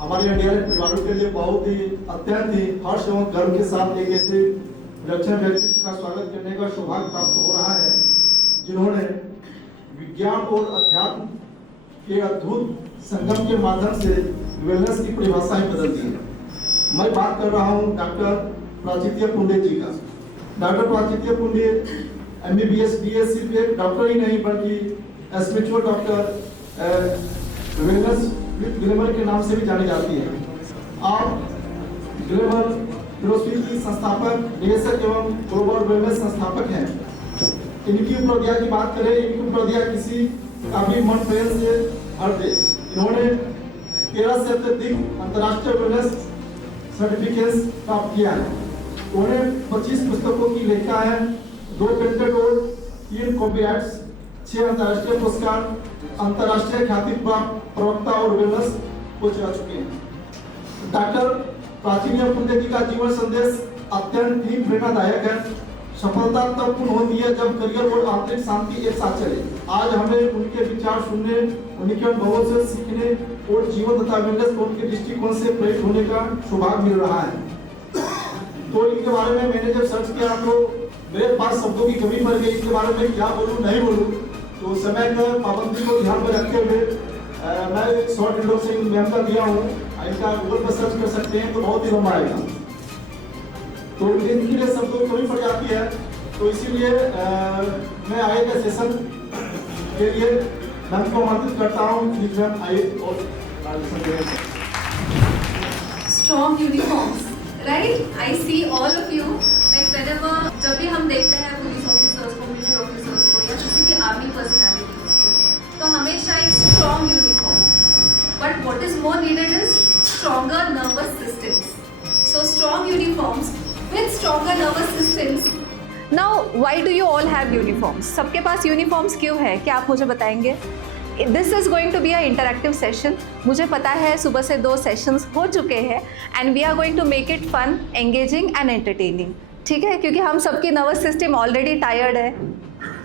हमारे इंडिया के परिवारों के लिए बहुत ही अत्यंत ही हर्ष एवं गर्व के साथ एक ऐसे विलक्षण व्यक्तित्व का स्वागत करने का सौभाग्य प्राप्त हो रहा है जिन्होंने विज्ञान और अध्यात्म के अद्भुत संगम के माध्यम से वेलनेस की परिभाषा ही बदल दी है। मैं बात कर रहा हूँ डॉक्टर प्राचित्य पुंडे जी का। डॉक्टर प्राचित्य पुंडे MBBS BS सिर्फ एक डॉक्टर ही नहीं बल्कि spiritual doctor wellness with glamour के नाम से भी जानी जाती है। आप ग्लैमर फिलोसफी की संस्थापक, निदेशक एवं ग्लोबल वेलनेस संस्थापक हैं। इनकी उपलब्धियां की बात करें, इनकी उपलब्धियां किसी का भी मन प्रेम से भर दे। इन्होंने 13 से अधिक अंतर्राष्ट्रीय वेलनेस सर्टिफिकेट्स प्राप्त किया है। उन्होंने 25 पुस्तकों की लेखा है, 2 पेटेंट और 3 कॉपीराइट्स, 6 अंतर्राष्ट्रीय पुरस्कार, अंतर्राष्ट्रीय ख्याति प्राप्त प्रवक्ता और वेलनेस कोच रह चुके हैं। डॉक्टर प्राचित्य पुंडे जी का जीवन संदेश अत्यंत ही प्रेरणादायक है। सफलता तब पूर्ण होती है जब करियर और आंतरिक शांति एक साथ चले। आज हमें उनके विचार सुनने, उनके अनुभवों से सीखने और जीवन तथा वेलनेस को उनके दृष्टिकोण से प्रेरित होने का सौभाग्य मिल रहा है। तो इनके बारे में मैंने जब सर्च किया तो मेरे पास शब्दों की कमी पड़ गई। इनके बारे में क्या बोलूं नहीं बोलूं, तो समय का पाबंदी को ध्यान में रखते हुए मैं एक शॉर्ट इंट्रोडक्शन मैम का दिया हूँ। इनका गूगल पर सर्च कर सकते हैं तो बहुत ही लंबा आएगा, तो इनके लिए शब्दों की कमी पड़ जाती है। तो इसीलिए मैं आए के सेशन के लिए मैम को आमंत्रित करता हूँ। आइए और Strong uniforms, right? I see all of you. Like whenever जब भी हम देखते हैं पुलिस ऑफिसर्स को, मिलिट्री ऑफिसर्स को या किसी भी आर्मी पर्सनालिटीज को, तो हमेशा एक strong uniform. But what is more needed is stronger nervous systems. So strong uniforms with stronger nervous systems. Now, why do you all have uniforms? सबके पास uniforms क्यों है? क्या आप मुझे बताएंगे? This is going to be a interactive session. मुझे पता है सुबह से 2 सेशंस हो चुके हैं and we are going to make it fun, engaging and entertaining. ठीक है, क्योंकि हम सबकी नर्वस सिस्टम ऑलरेडी टायर्ड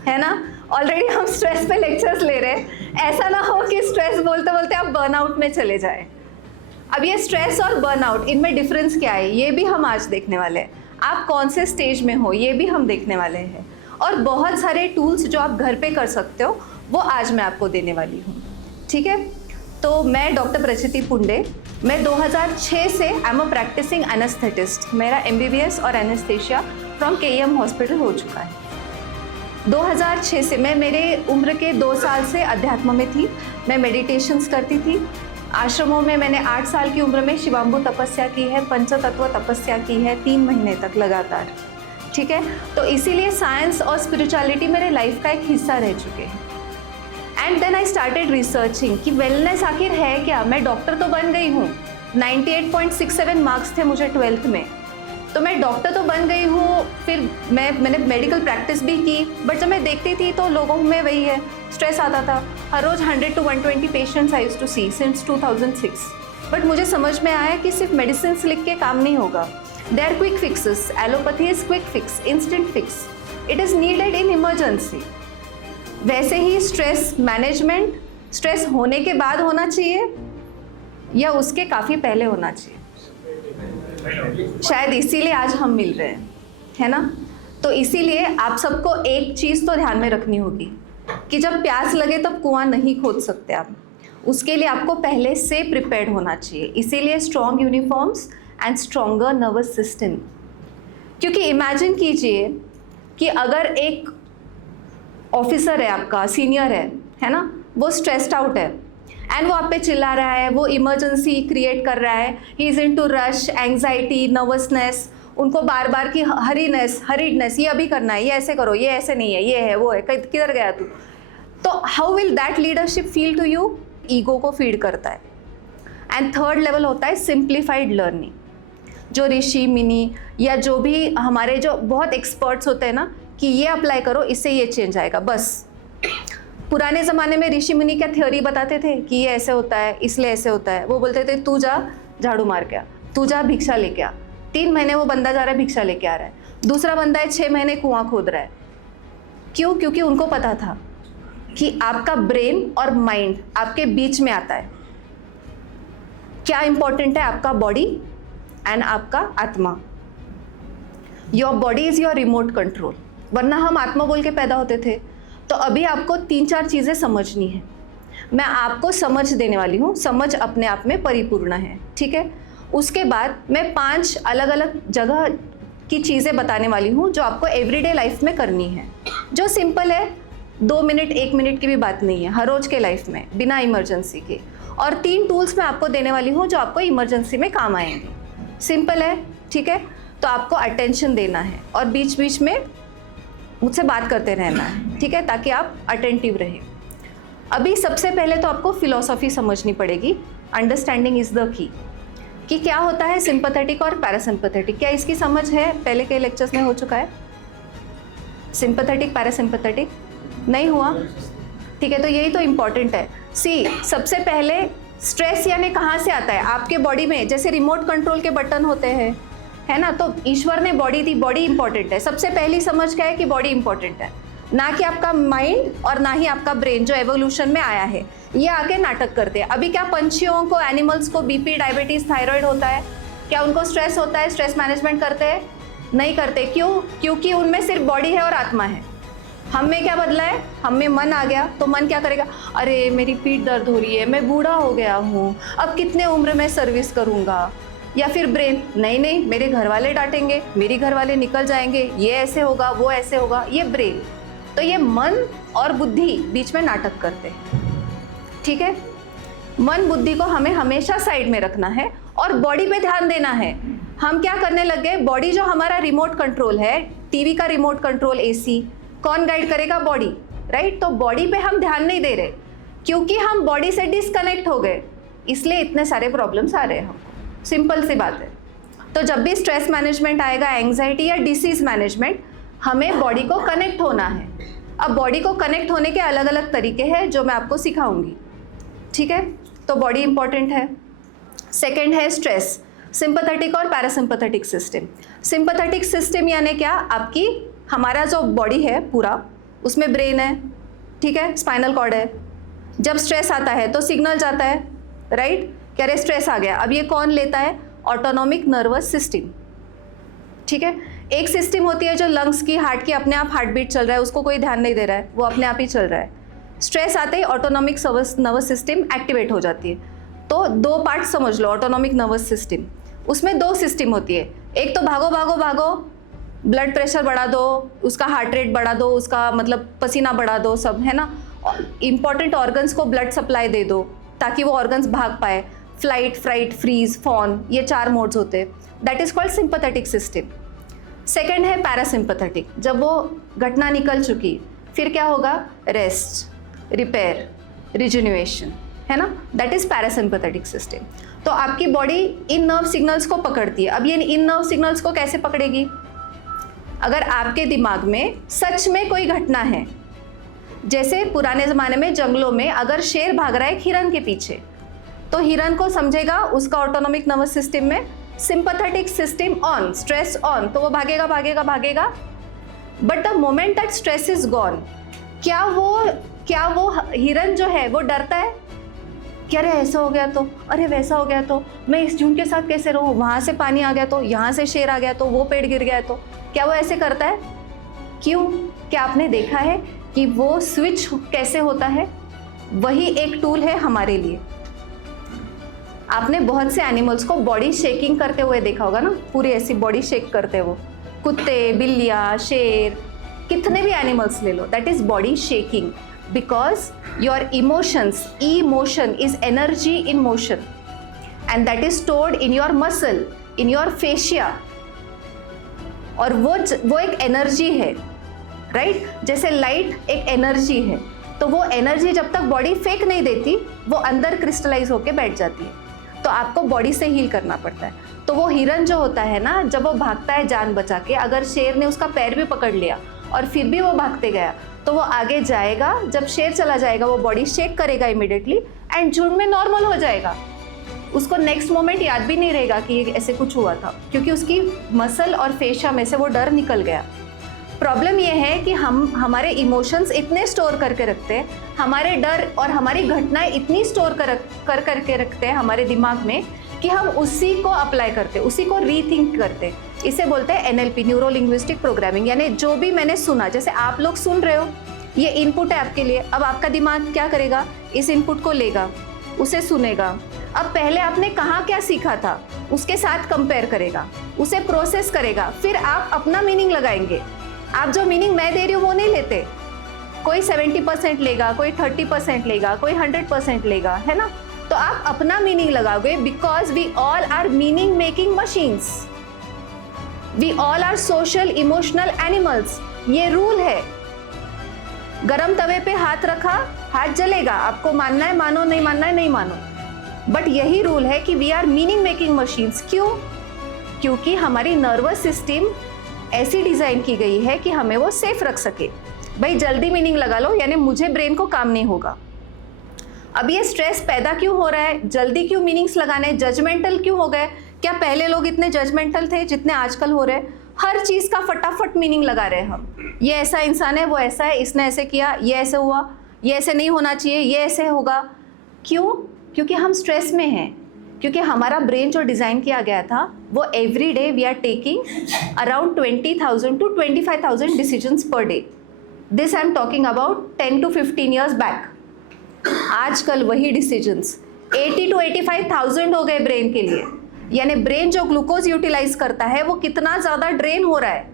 है ना? ऑलरेडी हम स्ट्रेस पे लेक्चर्स ले रहे हैं। ऐसा ना हो कि स्ट्रेस बोलते बोलते आप बर्नआउट में चले जाए। अब ये स्ट्रेस और बर्नआउट, इनमें डिफरेंस क्या है, ये भी हम आज देखने वाले हैं। आप कौन से स्टेज में हो, ये भी हम देखने वाले हैं। और बहुत सारे टूल्स जो आप घर पे कर सकते हो वो आज मैं आपको देने वाली हूँ। ठीक है, तो मैं डॉक्टर प्राचित्य पुंडे, मैं 2006 से I am a practising anaesthetist. मेरा MBBS और एनेस्थेशिया फ्रॉम KEM हॉस्पिटल हो चुका है। 2006 से मैं मेरे उम्र के 2 साल से अध्यात्म में थी। मैं मेडिटेशंस करती थी। आश्रमों में मैंने 8 साल की उम्र में शिवाम्बु तपस्या की है, पंचतत्व तपस्या की है 3 महीने तक लगातार। ठीक है, तो इसीलिए साइंस और स्पिरिचुअलिटी मेरे लाइफ का एक हिस्सा रह चुके हैं। And then I started researching कि वेलनेस आखिर है क्या। मैं डॉक्टर तो बन गई हूँ, 98.67 मार्क्स थे मुझे 12th में, तो मैं डॉक्टर तो बन गई हूँ। फिर मैंने मेडिकल प्रैक्टिस भी की, बट जब मैं देखती थी तो लोगों में वही है, स्ट्रेस आता था। हर रोज़ 100 to 120 patients I used to see since 2006। But मुझे समझ में आया कि सिर्फ मेडिसिन लिख के काम नहीं होगा। There are quick fixes, allopathy is quick fix, instant fix, it is needed in emergency. वैसे ही स्ट्रेस मैनेजमेंट स्ट्रेस होने के बाद होना चाहिए या उसके काफ़ी पहले होना चाहिए। शायद इसीलिए आज हम मिल रहे हैं, है ना? तो इसीलिए आप सबको एक चीज़ तो ध्यान में रखनी होगी कि जब प्यास लगे तब कुआं नहीं खोद सकते आप। उसके लिए आपको पहले से प्रिपेयर्ड होना चाहिए। इसीलिए strong uniforms and stronger nervous system. क्योंकि इमेजिन कीजिए कि अगर एक ऑफिसर है आपका, सीनियर है ना, वो स्ट्रेस्ड आउट है एंड वो आप पे चिल्ला रहा है, वो इमरजेंसी क्रिएट कर रहा है, he is into rush, anxiety, nervousness, उनको बार बार की हरीडनेस, ये अभी करना है, ये ऐसे करो, ये ऐसे नहीं है, ये है, वो है, किधर गया तू। तो how will that leadership feel to you? Ego को फीड करता है। एंड थर्ड लेवल होता है सिंप्लीफाइड लर्निंग, जो ऋषि मुनि या जो भी हमारे जो बहुत एक्सपर्ट्स होते हैं ना कि ये अप्लाई करो, इससे ये चेंज आएगा। बस पुराने ज़माने में ऋषि मुनि क्या थ्योरी बताते थे कि ये ऐसे होता है, इसलिए ऐसे होता है। वो बोलते थे तू जा झाड़ू मार के आ, तू जा भिक्षा लेके आ। 3 महीने वो बंदा जा रहा है भिक्षा लेके आ रहा है, दूसरा बंदा है 6 महीने कुआं खोद रहा है। क्यों? क्योंकि उनको पता था कि आपका ब्रेन और माइंड आपके बीच में आता है। क्या इंपॉर्टेंट है? आपका बॉडी एंड आपका आत्मा। Your body is your remote control, वरना हम आत्मा बोल के पैदा होते थे। तो अभी आपको 3-4 चीज़ें समझनी है, मैं आपको समझ देने वाली हूँ। समझ अपने आप में परिपूर्ण है, ठीक है। उसके बाद मैं 5 अलग अलग जगह की चीज़ें बताने वाली हूँ जो आपको एवरीडे लाइफ में करनी है, जो सिंपल है, 2 मिनट 1 मिनट की भी बात नहीं है, हर रोज़ के लाइफ में बिना इमरजेंसी के। और 3 टूल्स मैं आपको देने वाली हूँ जो आपको इमरजेंसी में काम आएंगे। सिंपल है, ठीक है। तो आपको अटेंशन देना है और बीच बीच में मुझसे बात करते रहना है, ठीक है, ताकि आप अटेंटिव रहें। अभी सबसे पहले तो आपको फिलॉसफी समझनी पड़ेगी। अंडरस्टैंडिंग इज द की, कि क्या होता है सिंपैथेटिक और पैरासिम्पैथेटिक। क्या इसकी समझ है? पहले के लेक्चर्स में हो चुका है। सिंपैथेटिक पैरासिम्पैथेटिक नहीं हुआ, ठीक है। तो यही तो इम्पॉर्टेंट है। सी, सबसे पहले स्ट्रेस यानी कहाँ से आता है? आपके बॉडी में जैसे रिमोट कंट्रोल के बटन होते हैं, है ना, तो ईश्वर ने बॉडी दी, बॉडी इंपॉर्टेंट है। सबसे पहली समझ क्या है कि बॉडी इंपॉर्टेंट है, ना कि आपका माइंड और ना ही आपका ब्रेन जो एवोल्यूशन में आया है। ये आके नाटक करते हैं। अभी क्या पंछियों को, एनिमल्स को बीपी, डायबिटीज, थायराइड होता है? क्या उनको स्ट्रेस होता है? स्ट्रेस मैनेजमेंट करते हैं? नहीं करते। क्यों? क्योंकि उनमें सिर्फ बॉडी है और आत्मा है। हम में क्या बदला है? हम में मन आ गया, तो मन क्या करेगा? अरे मेरी पीठ दर्द हो रही है, मैं बूढ़ा हो गया हूँ, अब कितने उम्र में सर्विस करूँगा। या फिर ब्रेन, नहीं नहीं मेरे घर वाले डांटेंगे, मेरे घर वाले निकल जाएंगे, ये ऐसे होगा, वो ऐसे होगा। ये ब्रेन। तो ये मन और बुद्धि बीच में नाटक करते हैं, ठीक है। मन बुद्धि को हमें हमेशा साइड में रखना है और बॉडी पे ध्यान देना है। हम क्या करने लग गए? बॉडी जो हमारा रिमोट कंट्रोल है, टीवी का रिमोट कंट्रोल, एसी, कौन गाइड करेगा? Body, right. तो बॉडी पे हम ध्यान नहीं दे रहे क्योंकि हम बॉडी से डिस्कनेक्ट हो गए, इसलिए इतने सारे प्रॉब्लम्स आ रहे हैं हमको। सिंपल सी बात है। तो जब भी स्ट्रेस मैनेजमेंट आएगा, एंग्जाइटी या डिसीज मैनेजमेंट, हमें बॉडी को कनेक्ट होना है। अब बॉडी को कनेक्ट होने के अलग अलग तरीके हैं जो मैं आपको सिखाऊंगी, ठीक है। तो बॉडी इंपॉर्टेंट है। सेकंड है स्ट्रेस, सिंपैथेटिक और पैरासिम्पैथेटिक सिस्टम। सिंपैथेटिक सिस्टम यानी क्या? आपकी, हमारा जो बॉडी है पूरा, उसमें ब्रेन है, ठीक है, स्पाइनल कॉर्ड है। जब स्ट्रेस आता है तो सिग्नल जाता है, राइट, कह रहे स्ट्रेस आ गया। अब ये कौन लेता है? ऑटोनॉमिक नर्वस सिस्टम, ठीक है। एक सिस्टम होती है जो लंग्स की, हार्ट की, अपने आप हार्ट बीट चल रहा है, उसको कोई ध्यान नहीं दे रहा है, वो अपने आप ही चल रहा है। स्ट्रेस आते ही ऑटोनॉमिक नर्वस सिस्टम एक्टिवेट हो जाती है। तो 2 पार्ट समझ लो ऑटोनॉमिक नर्वस सिस्टम। उसमें 2 सिस्टम होती है। एक तो भागो भागो भागो, ब्लड प्रेशर बढ़ा दो, उसका हार्ट रेट बढ़ा दो, उसका मतलब पसीना बढ़ा दो, सब है ना। इंपॉर्टेंट ऑर्गन्स को ब्लड सप्लाई दे दो ताकि वो ऑर्गन्स भाग पाए। फ्लाइट, फ्राइट, फ्रीज, फॉन, ये 4 मोड्स होते हैं। That is called sympathetic system. Second है पैरासिम्पैथेटिक। जब वो घटना निकल चुकी, फिर क्या होगा? रेस्ट, रिपेयर, रिजुन्युएशन, है ना। That is parasympathetic system. तो आपकी बॉडी इन नर्व सिग्नल्स को पकड़ती है। अब ये इन नर्व सिग्नल्स को कैसे पकड़ेगी? अगर आपके दिमाग में सच में कोई घटना है, जैसे पुराने ज़माने में जंगलों में अगर शेर भाग रहा है हिरन के पीछे, तो हिरन को समझेगा उसका ऑटोनॉमिक नर्वस सिस्टम में sympathetic system on, stress on, तो वो भागेगा भागेगा भागेगा। But the moment that stress is gone, क्या वो हिरन जो है वो डरता है? क्या अरे ऐसा हो गया तो, अरे वैसा हो गया तो, मैं इस झुंड के साथ कैसे रहूं, वहां से पानी आ गया तो, यहाँ से शेर आ गया तो, वो पेड़ गिर गया तो, क्या वो ऐसे करता है? क्यों? क्या आपने देखा है कि वो स्विच कैसे होता है? वही एक टूल है हमारे लिए। आपने बहुत से एनिमल्स को बॉडी शेकिंग करते हुए देखा होगा ना, पूरी ऐसी बॉडी शेक करते वो, कुत्ते, बिल्लियाँ, शेर, कितने भी एनिमल्स ले लो, that is body shaking. Because your emotions, emotion is energy in motion and that is stored in your muscle, in your fascia. और वो एक एनर्जी है, राइट। जैसे लाइट एक एनर्जी है, तो वो एनर्जी जब तक बॉडी फेंक नहीं देती, वो अंदर क्रिस्टलाइज होके बैठ जाती है। तो आपको बॉडी से हील करना पड़ता है। तो वो हिरन जो होता है ना, जब वो भागता है जान बचा के, अगर शेर ने उसका पैर भी पकड़ लिया और फिर भी वो भागते गया, तो वो आगे जाएगा। जब शेर चला जाएगा, वो बॉडी शेक करेगा इमिडिएटली एंड झुंड में नॉर्मल हो जाएगा। उसको नेक्स्ट मोमेंट याद भी नहीं रहेगा कि ऐसे कुछ हुआ था, क्योंकि उसकी मसल और फेशिया में से वो डर निकल गया। प्रॉब्लम ये है कि हम हमारे इमोशंस इतने स्टोर करके रखते हैं, हमारे डर और हमारी घटनाएं इतनी स्टोर करके रखते हैं हमारे दिमाग में कि हम उसी को अप्लाई करते, उसी को रीथिंक करते। इसे बोलते हैं NLP, न्यूरो लिंग्विस्टिक प्रोग्रामिंग। यानी जो भी मैंने सुना, जैसे आप लोग सुन रहे हो, ये इनपुट है आपके लिए। अब आपका दिमाग क्या करेगा, इस इनपुट को लेगा, उसे सुनेगा। अब पहले आपने कहाँ क्या सीखा था उसके साथ कंपेयर करेगा, उसे प्रोसेस करेगा, फिर आप अपना मीनिंग लगाएंगे। आप जो मीनिंग मैं दे रही हूँ वो नहीं लेते। कोई 70% लेगा, कोई 30% लेगा, कोई 100% लेगा, है ना। तो आप अपना मीनिंग लगाओगे, because we all are meaning making machines, we all are social emotional animals. ये रूल है। गरम तवे पे हाथ रखा, हाथ जलेगा। आपको मानना है मानो, नहीं मानना है नहीं मानो, बट यही रूल है कि we are meaning making machines. क्यों? क्योंकि हमारी नर्वस सिस्टम ऐसी डिजाइन की गई है कि हमें वो सेफ रख सके। भाई जल्दी मीनिंग लगा लो, यानी मुझे ब्रेन को काम नहीं होगा। अब ये स्ट्रेस पैदा क्यों हो रहा है, जल्दी क्यों मीनिंग्स लगाने, जजमेंटल क्यों हो गए? क्या पहले लोग इतने जजमेंटल थे जितने आजकल हो रहे हैं? हर चीज का फटाफट मीनिंग लगा रहे हैं हम। ये ऐसा इंसान है, वो ऐसा है, इसने ऐसे किया, ये ऐसे हुआ, ये ऐसे नहीं होना चाहिए, ये ऐसे होगा। क्यों? क्योंकि हम स्ट्रेस में हैं। क्योंकि हमारा ब्रेन जो डिज़ाइन किया गया था वो every day we are taking around 20,000 to 25,000 decisions per day. This I am talking about 10 to 15 years back. आजकल वही डिसीजंस 80 to 85,000 हो गए ब्रेन के लिए। यानी ब्रेन जो ग्लूकोज यूटिलाइज करता है वो कितना ज़्यादा ड्रेन हो रहा है।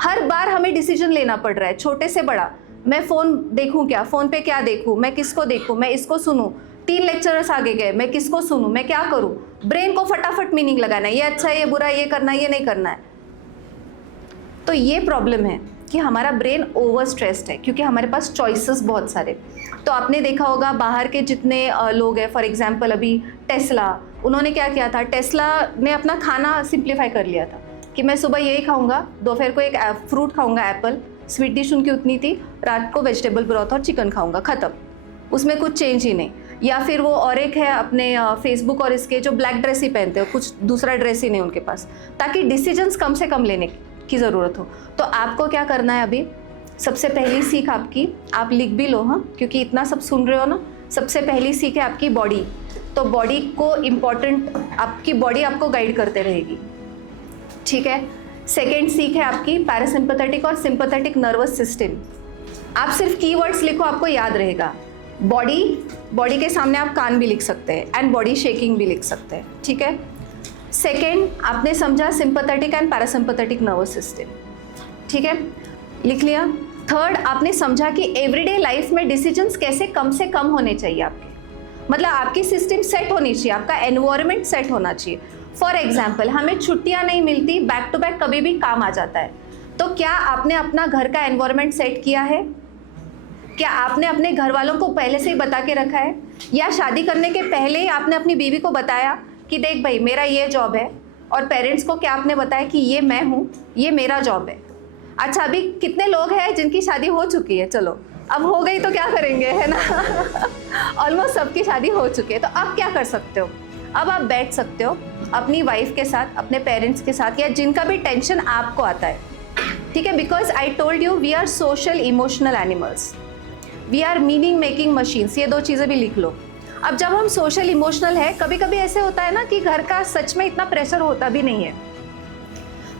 हर बार हमें डिसीजन लेना पड़ रहा है, छोटे से बड़ा। मैं फ़ोन देखूं क्या, फ़ोन पे क्या देखूं, मैं किसको देखूं, मैं इसको सुनूं, 3 लेक्चरर्स आगे गए, मैं किसको सुनूं, मैं क्या करूं। ब्रेन को फटाफट मीनिंग लगाना है, ये अच्छा है, ये बुरा है, ये करना है, ये नहीं करना है। तो ये प्रॉब्लम है कि हमारा ब्रेन ओवर स्ट्रेस्ड है, क्योंकि हमारे पास चॉइसेस बहुत सारे। तो आपने देखा होगा बाहर के जितने लोग हैं, फॉर एग्जांपल अभी टेस्ला, उन्होंने क्या किया था, टेस्ला ने अपना खाना सिंप्लीफाई कर लिया था कि मैं सुबह यही खाऊंगा, दोपहर को एक फ्रूट खाऊंगा, एप्पल, स्वीट डिश उनकी उतनी थी, रात को वेजिटेबल ब्रॉथ और चिकन खाऊंगा, ख़त्म, उसमें कुछ चेंज ही नहीं। या फिर वो और एक है अपने फेसबुक और इसके, जो ब्लैक ड्रेस ही पहनते हो, कुछ दूसरा ड्रेस ही नहीं उनके पास, ताकि डिसीजंस कम से कम लेने की ज़रूरत हो। तो आपको क्या करना है अभी, सबसे पहली सीख आपकी, आप लिख भी लो, हाँ, क्योंकि इतना सब सुन रहे हो ना। सबसे पहली सीख है आपकी बॉडी। तो बॉडी को इम्पॉर्टेंट, आपकी बॉडी आपको गाइड करते रहेगी, ठीक है। सेकेंड सीख है आपकी पैरासिम्पैथेटिक और सिंपैथेटिक नर्वस सिस्टम। आप सिर्फ कीवर्ड्स लिखो, आपको याद रहेगा। बॉडी के सामने आप कान भी लिख सकते हैं एंड बॉडी शेकिंग भी लिख सकते हैं, ठीक है। सेकेंड, आपने समझा sympathetic and parasympathetic nervous system, ठीक है, लिख लिया। थर्ड, आपने समझा कि एवरीडे लाइफ में डिसीजंस कैसे कम से कम होने चाहिए आपके, मतलब आपकी सिस्टम सेट होनी चाहिए, आपका एनवायरनमेंट सेट होना चाहिए। फॉर एग्जाम्पल, हमें छुट्टियां नहीं मिलती, बैक टू बैक कभी भी काम आ जाता है। तो क्या आपने अपना घर का एनवायरनमेंट सेट किया है? क्या आपने अपने घर वालों को पहले से ही बता के रखा है, या शादी करने के पहले ही आपने अपनी बीवी को बताया कि देख भाई मेरा ये जॉब है, और पेरेंट्स को क्या आपने बताया कि ये मैं हूँ, ये मेरा जॉब है। अच्छा, अभी कितने लोग हैं जिनकी शादी हो चुकी है, चलो अब हो गई तो क्या करेंगे, है ना। ऑलमोस्ट सबकी शादी हो चुकी है। तो अब क्या कर सकते हो, अब आप बैठ सकते हो अपनी वाइफ के साथ, अपने पेरेंट्स के साथ, या जिनका भी टेंशन आपको आता है, ठीक है। Because I told you we are social emotional animals, we are meaning making machines. ये 2 चीज़ें भी लिख लो। अब जब हम सोशल इमोशनल है, कभी कभी ऐसे होता है ना कि घर का सच में इतना प्रेशर होता भी नहीं है,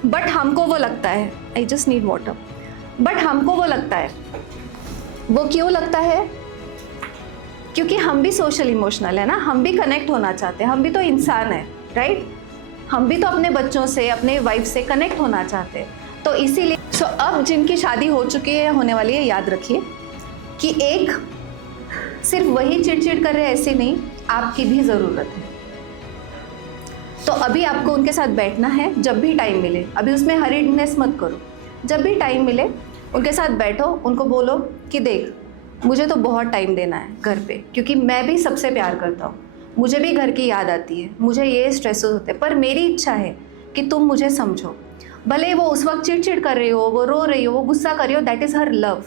बट हमको वो लगता है, I just need water, but हमको वो लगता है। वो क्यों लगता है? क्योंकि हम भी सोशल इमोशनल है ना, हम भी कनेक्ट होना चाहते हैं, हम भी तो इंसान है, राइट। हम भी तो अपने बच्चों से, अपने वाइफ से कनेक्ट होना चाहते हैं। तो इसीलिए अब जिनकी शादी हो चुकी है या होने वाली है, याद रखिए कि एक सिर्फ वही चिड़चिड़ कर रहे हैं ऐसे नहीं, आपकी भी ज़रूरत है। तो अभी आपको उनके साथ बैठना है, जब भी टाइम मिले। अभी उसमें हरीडनेस मत करो, जब भी टाइम मिले उनके साथ बैठो, उनको बोलो कि देख मुझे तो बहुत टाइम देना है घर पे, क्योंकि मैं भी सबसे प्यार करता हूँ, मुझे भी घर की याद आती है, मुझे ये स्ट्रेसेस होते हैं, पर मेरी इच्छा है कि तुम मुझे समझो। भले वो उस वक्त चिड़चिड़ कर रही हो, वो रो रही हो, वो गुस्सा कर रही हो, दैट इज़ हर लव।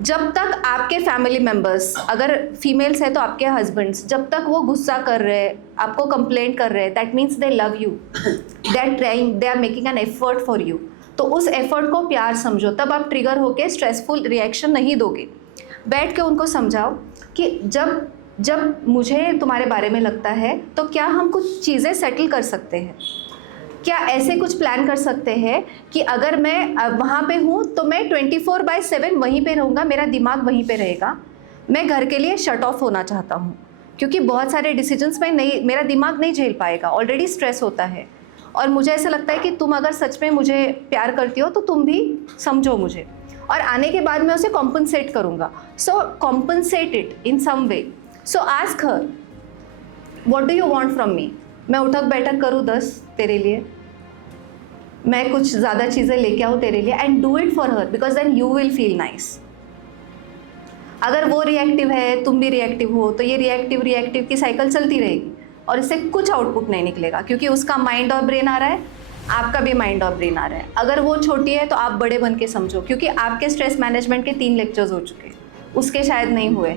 जब तक आपके फैमिली मेम्बर्स, अगर फीमेल्स है तो आपके हस्बैंड्स, जब तक वो गुस्सा कर रहे हैं, आपको कंप्लेंट कर रहे हैं, that means they love you, they are trying, they are making an effort for you. तो उस एफर्ट को प्यार समझो, तब आप ट्रिगर होके स्ट्रेसफुल रिएक्शन नहीं दोगे। बैठ के उनको समझाओ कि जब मुझे तुम्हारे बारे में लगता है तो क्या हम कुछ चीज़ें सेटल कर सकते हैं, क्या ऐसे कुछ प्लान कर सकते हैं कि अगर मैं वहाँ पे हूँ तो मैं 24/7 वहीं पे रहूँगा, मेरा दिमाग वहीं पे रहेगा। मैं घर के लिए शट ऑफ होना चाहता हूँ क्योंकि बहुत सारे डिसीजंस में नहीं, मेरा दिमाग नहीं झेल पाएगा, ऑलरेडी स्ट्रेस होता है। और मुझे ऐसा लगता है कि तुम अगर सच में मुझे प्यार करती हो तो तुम भी समझो मुझे, और आने के बाद मैं उसे कॉम्पनसेट करूँगा। So compensate it in some way. So ask her what do you want from me. मैं उठक बैठक करूँ 10 तेरे लिए, मैं कुछ ज़्यादा चीज़ें लेके आऊँ तेरे लिए, and do it for her because then you will feel nice. अगर वो रिएक्टिव है, तुम भी रिएक्टिव हो, तो ये रिएक्टिव की साइकिल चलती रहेगी और इससे कुछ आउटपुट नहीं निकलेगा, क्योंकि उसका माइंड और ब्रेन आ रहा है, आपका भी माइंड और ब्रेन आ रहा है। अगर वो छोटी है तो आप बड़े बन के समझो, क्योंकि आपके स्ट्रेस मैनेजमेंट के 3 लेक्चर्स हो चुके, उसके शायद नहीं हुए।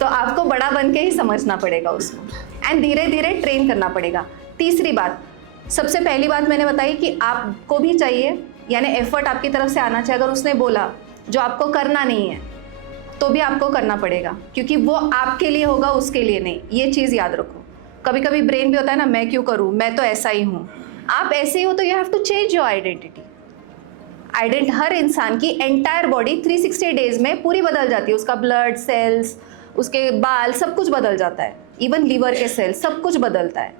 तो आपको बड़ा बन के ही समझना पड़ेगा उसको, एंड धीरे धीरे ट्रेन करना पड़ेगा। तीसरी बात, सबसे पहली बात मैंने बताई कि आपको भी चाहिए, यानी एफर्ट आपकी तरफ से आना चाहिए। अगर उसने बोला जो आपको करना नहीं है तो भी आपको करना पड़ेगा, क्योंकि वो आपके लिए होगा, उसके लिए नहीं। ये चीज़ याद रखो। कभी कभी ब्रेन भी होता है ना, मैं क्यों करूँ, मैं तो ऐसा ही हूँ। आप ऐसे ही हो तो you have to change your identity. हर इंसान की एंटायर बॉडी 360 डेज में पूरी बदल जाती है। उसका ब्लड सेल्स, उसके बाल, सब कुछ बदल जाता है, इवन लीवर के सेल्स, सब कुछ बदलता है।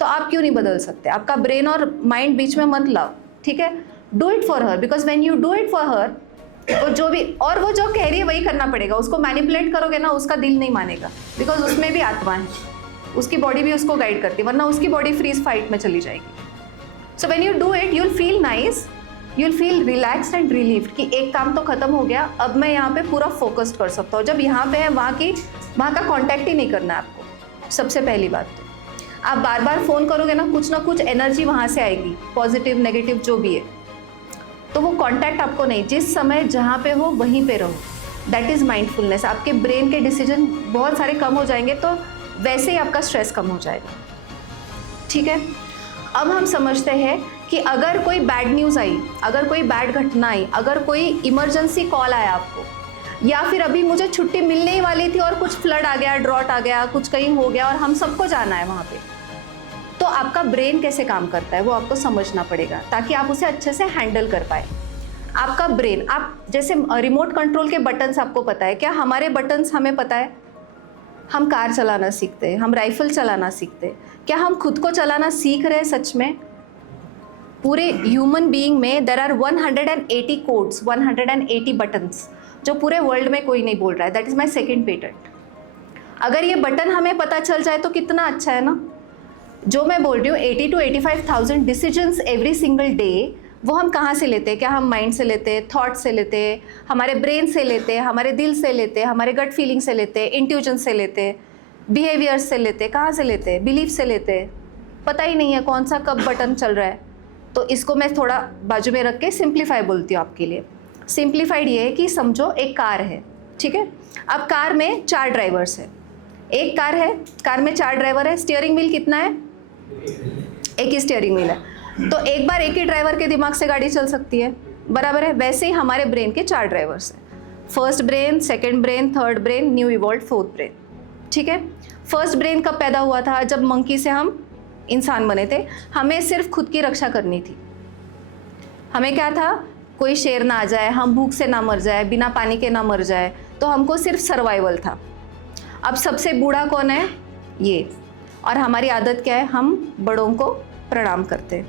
तो आप क्यों नहीं बदल सकते? आपका ब्रेन और माइंड बीच में मत लाओ, ठीक है? Do it for her, because when you do it for हर, वो जो भी, और वो जो कह रही है वही करना पड़ेगा। उसको मैनिपुलेट करोगे ना, उसका दिल नहीं मानेगा, बिकॉज उसमें भी आत्मा है, उसकी बॉडी भी उसको गाइड करती है, वरना उसकी बॉडी फ्रीज फाइट में चली जाएगी। So when you do it, you'll feel nice, you'll feel relaxed and relieved कि एक काम तो खत्म हो गया, अब मैं यहाँ पे पूरा फोकस्ड कर सकता हूँ। जब यहाँ पे है, वहाँ का कॉन्टैक्ट ही नहीं करना है आपको। सबसे पहली बात तो आप बार बार फ़ोन करोगे ना कुछ एनर्जी वहाँ से आएगी, पॉजिटिव नेगेटिव जो भी है, तो वो कांटेक्ट आपको नहीं। जिस समय जहाँ पे हो वहीं पे रहो, दैट इज़ माइंडफुलनेस। आपके ब्रेन के डिसीजन बहुत सारे कम हो जाएंगे, तो वैसे ही आपका स्ट्रेस कम हो जाएगा, ठीक है? अब हम समझते हैं कि अगर कोई बैड न्यूज़ आई, अगर कोई बैड घटना आई, अगर कोई इमरजेंसी कॉल आया आपको, या फिर अभी मुझे छुट्टी मिलने ही वाली थी और कुछ फ्लड आ गया, ड्रॉट आ गया, कुछ कहीं हो गया और हम सबको जाना है वहाँ पे, तो आपका ब्रेन कैसे काम करता है वो आपको समझना पड़ेगा, ताकि आप उसे अच्छे से हैंडल कर पाए। आपका ब्रेन, आप जैसे रिमोट कंट्रोल के बटन्स आपको पता है क्या? हमारे बटन्स हमें पता है। हम कार चलाना सीखते हैं, हम राइफल चलाना सीखते हैं, क्या हम खुद को चलाना सीख रहे हैं सच में? पूरे ह्यूमन बीइंग में देयर आर 180 कोड्स, 180 बटन्स, जो पूरे वर्ल्ड में कोई नहीं बोल रहा है। That is my second patent. अगर ये बटन हमें पता चल जाए तो कितना अच्छा है ना। जो मैं बोल रही हूँ 80 to 85,000 decisions every single day, वो हम कहाँ से लेते हैं? क्या हम माइंड से लेते हैं, थॉट से लेते हैं, हमारे ब्रेन से लेते हैं, हमारे दिल से लेते हैं, हमारे गट फीलिंग से लेते हैं, इंट्यूजन से लेते हैं, बिहेवियर से लेते हैं, कहाँ से लेते हैं? बिलीफ से लेते हैं। पता ही नहीं है कौन सा कब बटन चल रहा है। तो इसको मैं थोड़ा बाजू में रख के सिंप्लीफाई बोलती हूँ आपके लिए। सिंप्लीफाइड ये है कि समझो एक कार है, ठीक है? अब कार में 4 ड्राइवर्स है। एक कार है, कार में 4 ड्राइवर है। स्टीयरिंग व्हील कितना है? एक ही स्टीयरिंग व्हील है, तो एक बार एक ही ड्राइवर के दिमाग से गाड़ी चल सकती है, बराबर है? वैसे ही हमारे ब्रेन के 4 ड्राइवर्स हैं। First brain, second brain, third brain, new evolved fourth brain, ठीक है? फर्स्ट ब्रेन कब पैदा हुआ था? जब मंकी से हम इंसान बने थे। हमें सिर्फ खुद की रक्षा करनी थी। हमें क्या था? कोई शेर ना आ जाए, हम भूख से ना मर जाए, बिना पानी के ना मर जाए, तो हमको सिर्फ सर्वाइवल था। अब सबसे बूढ़ा कौन है? ये। और हमारी आदत क्या है? हम बड़ों को प्रणाम करते हैं,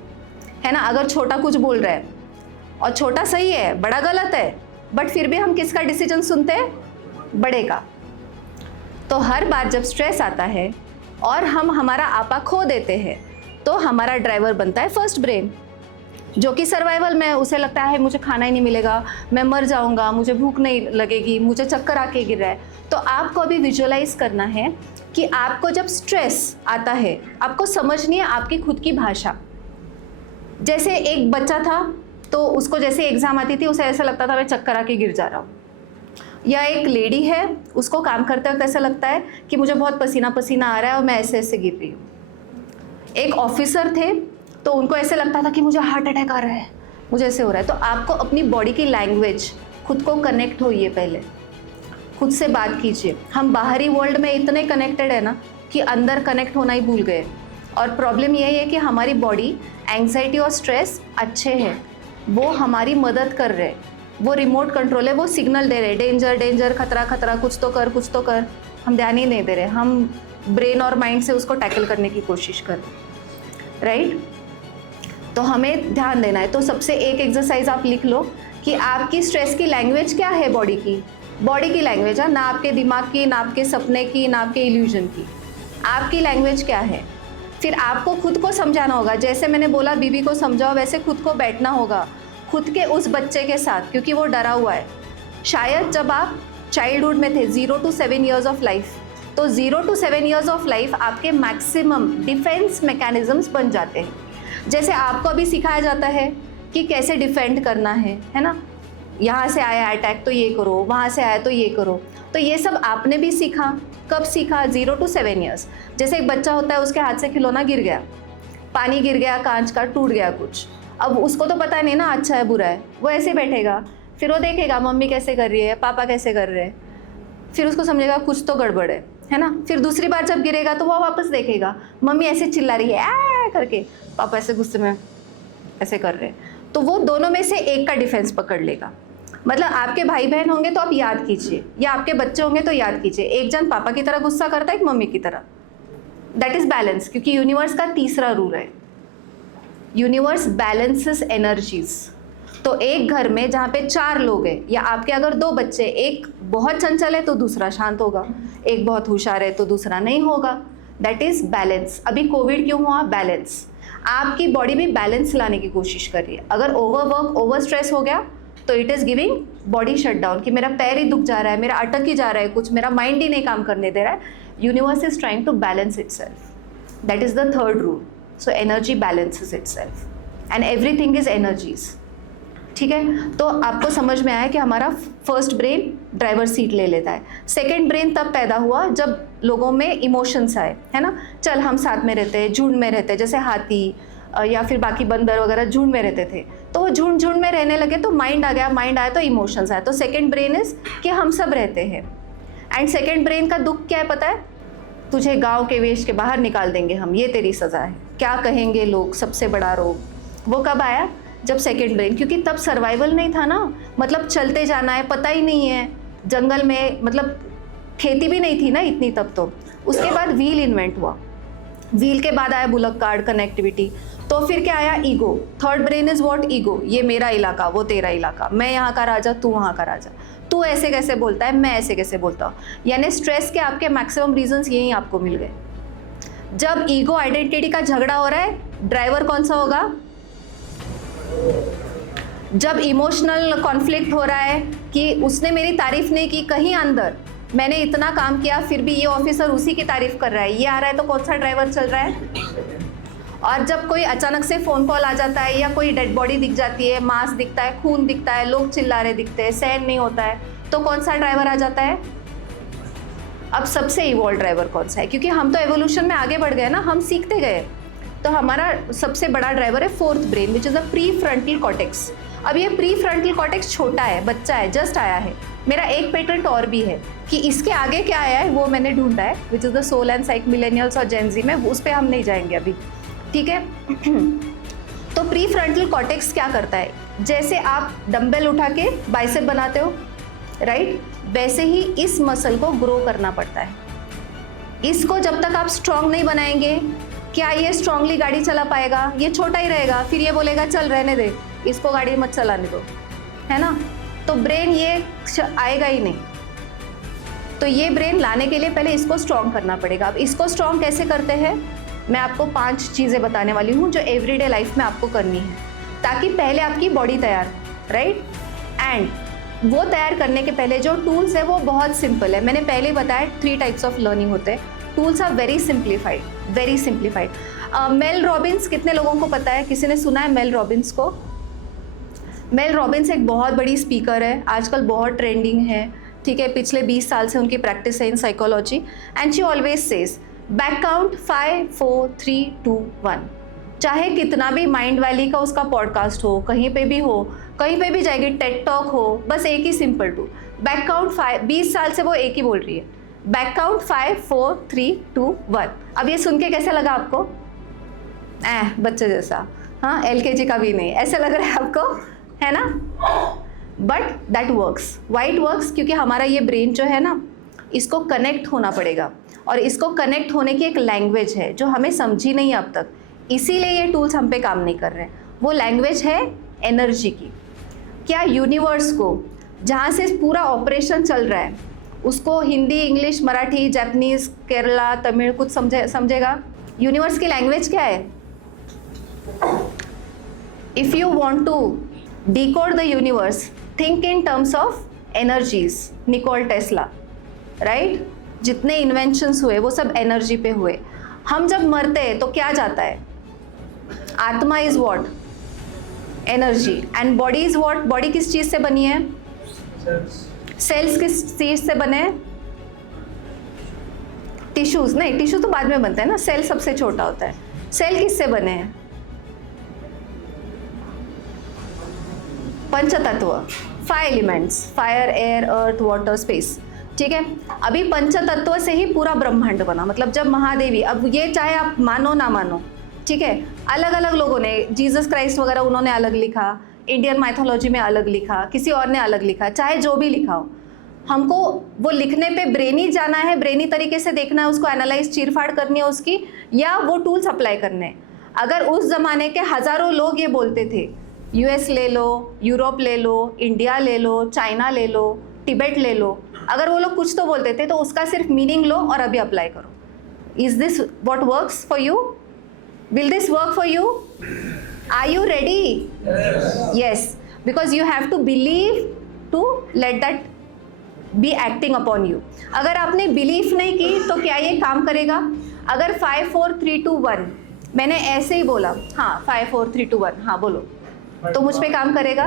है ना? अगर छोटा कुछ बोल रहा है और छोटा सही है, बड़ा गलत है, बट फिर भी हम किसका डिसीजन सुनते हैं? बड़े का। तो हर बार जब स्ट्रेस आता है और हम हमारा आपा खो देते हैं, तो हमारा ड्राइवर बनता है फर्स्ट ब्रेन, जो कि सर्वाइवल में उसे लगता है मुझे खाना ही नहीं मिलेगा, मैं मर जाऊंगा, मुझे भूख नहीं लगेगी, मुझे चक्कर आके गिर रहा है। तो आपको अभी विजुअलाइज करना है कि आपको जब स्ट्रेस आता है, आपको समझनी है आपकी खुद की भाषा। जैसे एक बच्चा था, तो उसको जैसे एग्ज़ाम आती थी, उसे ऐसा लगता था मैं चक्कर आके गिर जा रहा हूँ। या एक लेडी है, उसको काम करते वक्त ऐसा लगता है कि मुझे बहुत पसीना पसीना आ रहा है और मैं ऐसे ऐसे गिर रही हूँ। एक ऑफिसर थे, तो उनको ऐसे लगता था कि मुझे हार्ट अटैक आ रहा है, मुझे ऐसे हो रहा है। तो आपको अपनी बॉडी की लैंग्वेज, खुद को कनेक्ट होइए, पहले खुद से बात कीजिए। हम बाहरी वर्ल्ड में इतने कनेक्टेड है ना कि अंदर कनेक्ट होना ही भूल गए। और प्रॉब्लम यही है कि हमारी बॉडी एंग्जाइटी और स्ट्रेस अच्छे हैं, वो हमारी मदद कर रहे हैं, वो रिमोट कंट्रोल है, वो सिग्नल दे रहे हैं डेंजर डेंजर, खतरा खतरा, कुछ तो कर कुछ तो कर। हम ध्यान ही नहीं दे रहे, हम ब्रेन और माइंड से उसको टैकल करने की कोशिश कर रहे, राइट। तो हमें ध्यान देना है। तो सबसे एक एक्सरसाइज आप लिख लो कि आपकी स्ट्रेस की लैंग्वेज क्या है, बॉडी की लैंग्वेज है ना, आपके दिमाग की, ना आपके सपने की, ना आपके इल्यूजन की, आपकी लैंग्वेज क्या है। फिर आपको खुद को समझाना होगा, जैसे मैंने बोला बीबी को समझाओ, वैसे खुद को बैठना होगा खुद के उस बच्चे के साथ, क्योंकि वो डरा हुआ है। शायद जब आप चाइल्डहुड में थे, 0 to 7 years ऑफ लाइफ, तो 0 to 7 years ऑफ लाइफ आपके मैक्सिमम डिफेंस मैकेनिज्म्स बन जाते हैं। जैसे आपको अभी सिखाया जाता है कि कैसे डिफेंड करना है ना, यहाँ से आया अटैक तो ये करो, वहाँ से आया तो ये करो। तो ये सब आपने भी सीखा, कब सीखा? 0 to 7 years। जैसे एक बच्चा होता है, उसके हाथ से खिलौना गिर गया, पानी गिर गया, कांच का टूट गया कुछ, अब उसको तो पता नहीं ना अच्छा है बुरा है, वो ऐसे बैठेगा, फिर वो देखेगा मम्मी कैसे कर रही है, पापा कैसे कर रहे हैं, फिर उसको समझेगा कुछ तो गड़बड़ है ना। फिर दूसरी बार जब गिरेगा तो वो वापस देखेगा मम्मी ऐसे चिल्ला रही है ऐ करके, पापा ऐसे गुस्से में ऐसे कर रहे हैं, तो वो दोनों में से एक का डिफेंस पकड़ लेगा। मतलब आपके भाई बहन होंगे तो आप याद कीजिए, या आपके बच्चे होंगे तो याद कीजिए, एक जन पापा की तरह गुस्सा करता है, एक मम्मी की तरह। दैट इज बैलेंस, क्योंकि यूनिवर्स का तीसरा रूल है, यूनिवर्स बैलेंसेस एनर्जीज। तो एक घर में जहाँ पे 4 लोग हैं, या आपके अगर 2 बच्चे, एक बहुत चंचल है तो दूसरा शांत होगा, एक बहुत होशियार है तो दूसरा नहीं होगा। That is balance. अभी कोविड क्यों हुआ? बैलेंस। आपकी बॉडी भी बैलेंस लाने की कोशिश कर रही है। अगर ओवरवर्क, ओवर स्ट्रेस हो गया तो it is giving body shutdown, कि मेरा पैर ही दुख जा रहा है, मेरा अटक ही जा रहा है कुछ, मेरा माइंड ही नहीं काम करने दे रहा है। Universe is trying to balance itself. That is the third rule. So energy balances itself and everything is energies. ठीक है, तो आपको समझ में आया कि हमारा फर्स्ट ब्रेन ड्राइवर सीट ले लेता है। सेकंड ब्रेन तब पैदा हुआ जब लोगों में इमोशंस आए, है ना। चल हम साथ में रहते हैं, झुंड में रहते हैं, जैसे हाथी या फिर बाकी बंदर वगैरह झुंड में रहते थे, तो वो झुंड में रहने लगे तो माइंड आ गया, माइंड आया तो इमोशंस आए। तो सेकंड ब्रेन इज कि हम सब रहते हैं। एंड सेकंड ब्रेन का दुख क्या है पता है? तुझे गांव के वेश के बाहर निकाल देंगे हम, ये तेरी सज़ा है, क्या कहेंगे लोग, सबसे बड़ा रोग। वो कब आया? जब सेकंड ब्रेन, क्योंकि तब सर्वाइवल नहीं था ना, मतलब चलते जाना है, पता ही नहीं है जंगल में, मतलब खेती भी नहीं थी ना इतनी तब। तो उसके बाद व्हील इन्वेंट हुआ, व्हील के बाद आया बुलक कार्ड, कनेक्टिविटी। तो फिर क्या आया? Ego. Third brain is what? Ego. ये मेरा इलाका, वो तेरा इलाका, मैं यहाँ का राजा, तू वहाँ का राजा, तू ऐसे कैसे बोलता है, मैं ऐसे कैसे बोलता हूँ। यानी स्ट्रेस के आपके मैक्सिमम रीजंस यही आपको मिल गए। जब ईगो आइडेंटिटी का झगड़ा हो रहा है, ड्राइवर कौन सा होगा? जब इमोशनल कॉन्फ्लिक्ट हो रहा है कि उसने मेरी तारीफ नहीं की, कहीं अंदर मैंने इतना काम किया फिर भी ये ऑफिसर उसी की तारीफ कर रहा है, ये आ रहा है, तो कौन सा ड्राइवर चल रहा है? और जब कोई अचानक से फ़ोन कॉल आ जाता है, या कोई डेड बॉडी दिख जाती है, मांस दिखता है, खून दिखता है, लोग चिल्ला रहे दिखते हैं, सहन नहीं होता है, तो कौन सा ड्राइवर आ जाता है? अब सबसे इवॉल्व ड्राइवर कौन सा है? क्योंकि हम तो एवोल्यूशन में आगे बढ़ गए ना, हम सीखते गए। तो हमारा सबसे बड़ा ड्राइवर है fourth brain, which is a pre frontal cortex. अब ये प्री फ्रंटल कॉर्टेक्स छोटा है, बच्चा है, जस्ट आया है। मेरा एक पेटेंट और भी है कि इसके आगे क्या आया है वो मैंने ढूंढा है, which is the soul and psych millennials और जेनजी में, उस पर हम नहीं जाएंगे अभी, ठीक है। तो प्री फ्रंटल कॉर्टेक्स क्या करता है? जैसे आप डंबल उठा के बाइसेप बनाते हो, राइट, वैसे ही इस मसल को ग्रो करना पड़ता है। इसको जब तक आप स्ट्रांग नहीं बनाएंगे, क्या ये स्ट्रांगली गाड़ी चला पाएगा? ये छोटा ही रहेगा, फिर ये बोलेगा चल रहने दे, इसको गाड़ी मत चलाने दो, है ना। तो ब्रेन ये आएगा ही नहीं। तो ये ब्रेन लाने के लिए पहले इसको स्ट्रांग करना पड़ेगा। अब इसको स्ट्रांग कैसे करते हैं, मैं आपको 5 चीज़ें बताने वाली हूँ जो एवरीडे लाइफ में आपको करनी है, ताकि पहले आपकी बॉडी तैयार, राइट। एंड वो तैयार करने के पहले जो टूल्स है वो बहुत सिंपल है। मैंने पहले बताया 3 टाइप्स ऑफ लर्निंग होते हैं। Tools are very simplified, very simplified. Mel Robbins, कितने लोगों को पता है? किसी ने सुना है मेल रॉबिन्स को? मेल रॉबिन्स एक बहुत बड़ी स्पीकर है, आजकल बहुत ट्रेंडिंग है, ठीक है। पिछले 20 साल से उनकी प्रैक्टिस है in psychology. And she always says back count 5 4 3 2 1। चाहे कितना भी माइंड वैली का उसका पॉडकास्ट हो, कहीं पे भी हो, कहीं पे भी जाएगी, टेड टॉक हो, बस एक ही सिंपल टूल, बैक काउंट 5, 20 साल से वो एक ही बोल रही है, बैक काउंट 5 4 3 2 1। अब ये सुन के कैसे लगा आपको? बच्चे जैसा, हाँ, LKG का भी नहीं, ऐसे लग रहा है आपको, है ना? But that works. Why it works? क्योंकि हमारा ये ब्रेन जो है ना, इसको कनेक्ट होना पड़ेगा, और इसको कनेक्ट होने की एक लैंग्वेज है जो हमें समझी नहीं अब तक, इसीलिए ये टूल्स हम पे काम नहीं कर रहे हैं। वो लैंग्वेज है एनर्जी की। क्या यूनिवर्स को, जहाँ से पूरा ऑपरेशन चल रहा है, उसको हिंदी, इंग्लिश, मराठी, जापानीज, केरला, तमिल कुछ समझेगा? यूनिवर्स की लैंग्वेज क्या है? If you want to decode the universe, think in terms of energies. Nikola Tesla, right? जितने इन्वेंशंस हुए वो सब एनर्जी पे हुए। हम जब मरते हैं तो क्या जाता है? आत्मा is what? Energy. And body is what? Body किस चीज से बनी है? सेल्स किस चीज से बने हैं? टिश्यूज नहीं, टिश्यू तो बाद में बनता है ना, सेल सबसे छोटा होता है। सेल किससे बने हैं? पंचतत्व, 5 एलिमेंट्स, फायर, एयर, अर्थ, वाटर, स्पेस। ठीक है, अभी पंचतत्व से ही पूरा ब्रह्मांड बना। मतलब जब महादेवी, अब ये चाहे आप मानो ना मानो, ठीक है, अलग अलग लोगों ने, जीसस क्राइस्ट वगैरह उन्होंने अलग लिखा, इंडियन माइथोलॉजी में अलग लिखा, किसी और ने अलग लिखा, चाहे जो भी लिखा हो, हमको वो लिखने पे ब्रेनी जाना है, ब्रेनी तरीके से देखना है, उसको एनालाइज, चीरफाड़ करनी है उसकी, या वो टूल्स अप्लाई करने हैं। अगर उस जमाने के हजारों लोग ये बोलते थे, US ले लो, यूरोप ले लो, इंडिया ले लो, चाइना ले लो, तिब्बत ले लो, अगर वो लोग कुछ तो बोलते थे तो उसका सिर्फ मीनिंग लो और अभी अप्लाई करो। Is this what works for you? Will this work for you? Are you ready? Yes, because you have to believe to let that be acting upon you. अगर आपने बिलीव नहीं की तो क्या ये काम करेगा? अगर 5 4 3 2 1 मैंने ऐसे ही बोला, हाँ 5 4 3 2 1, हाँ बोलो, तो मुझ पे काम करेगा।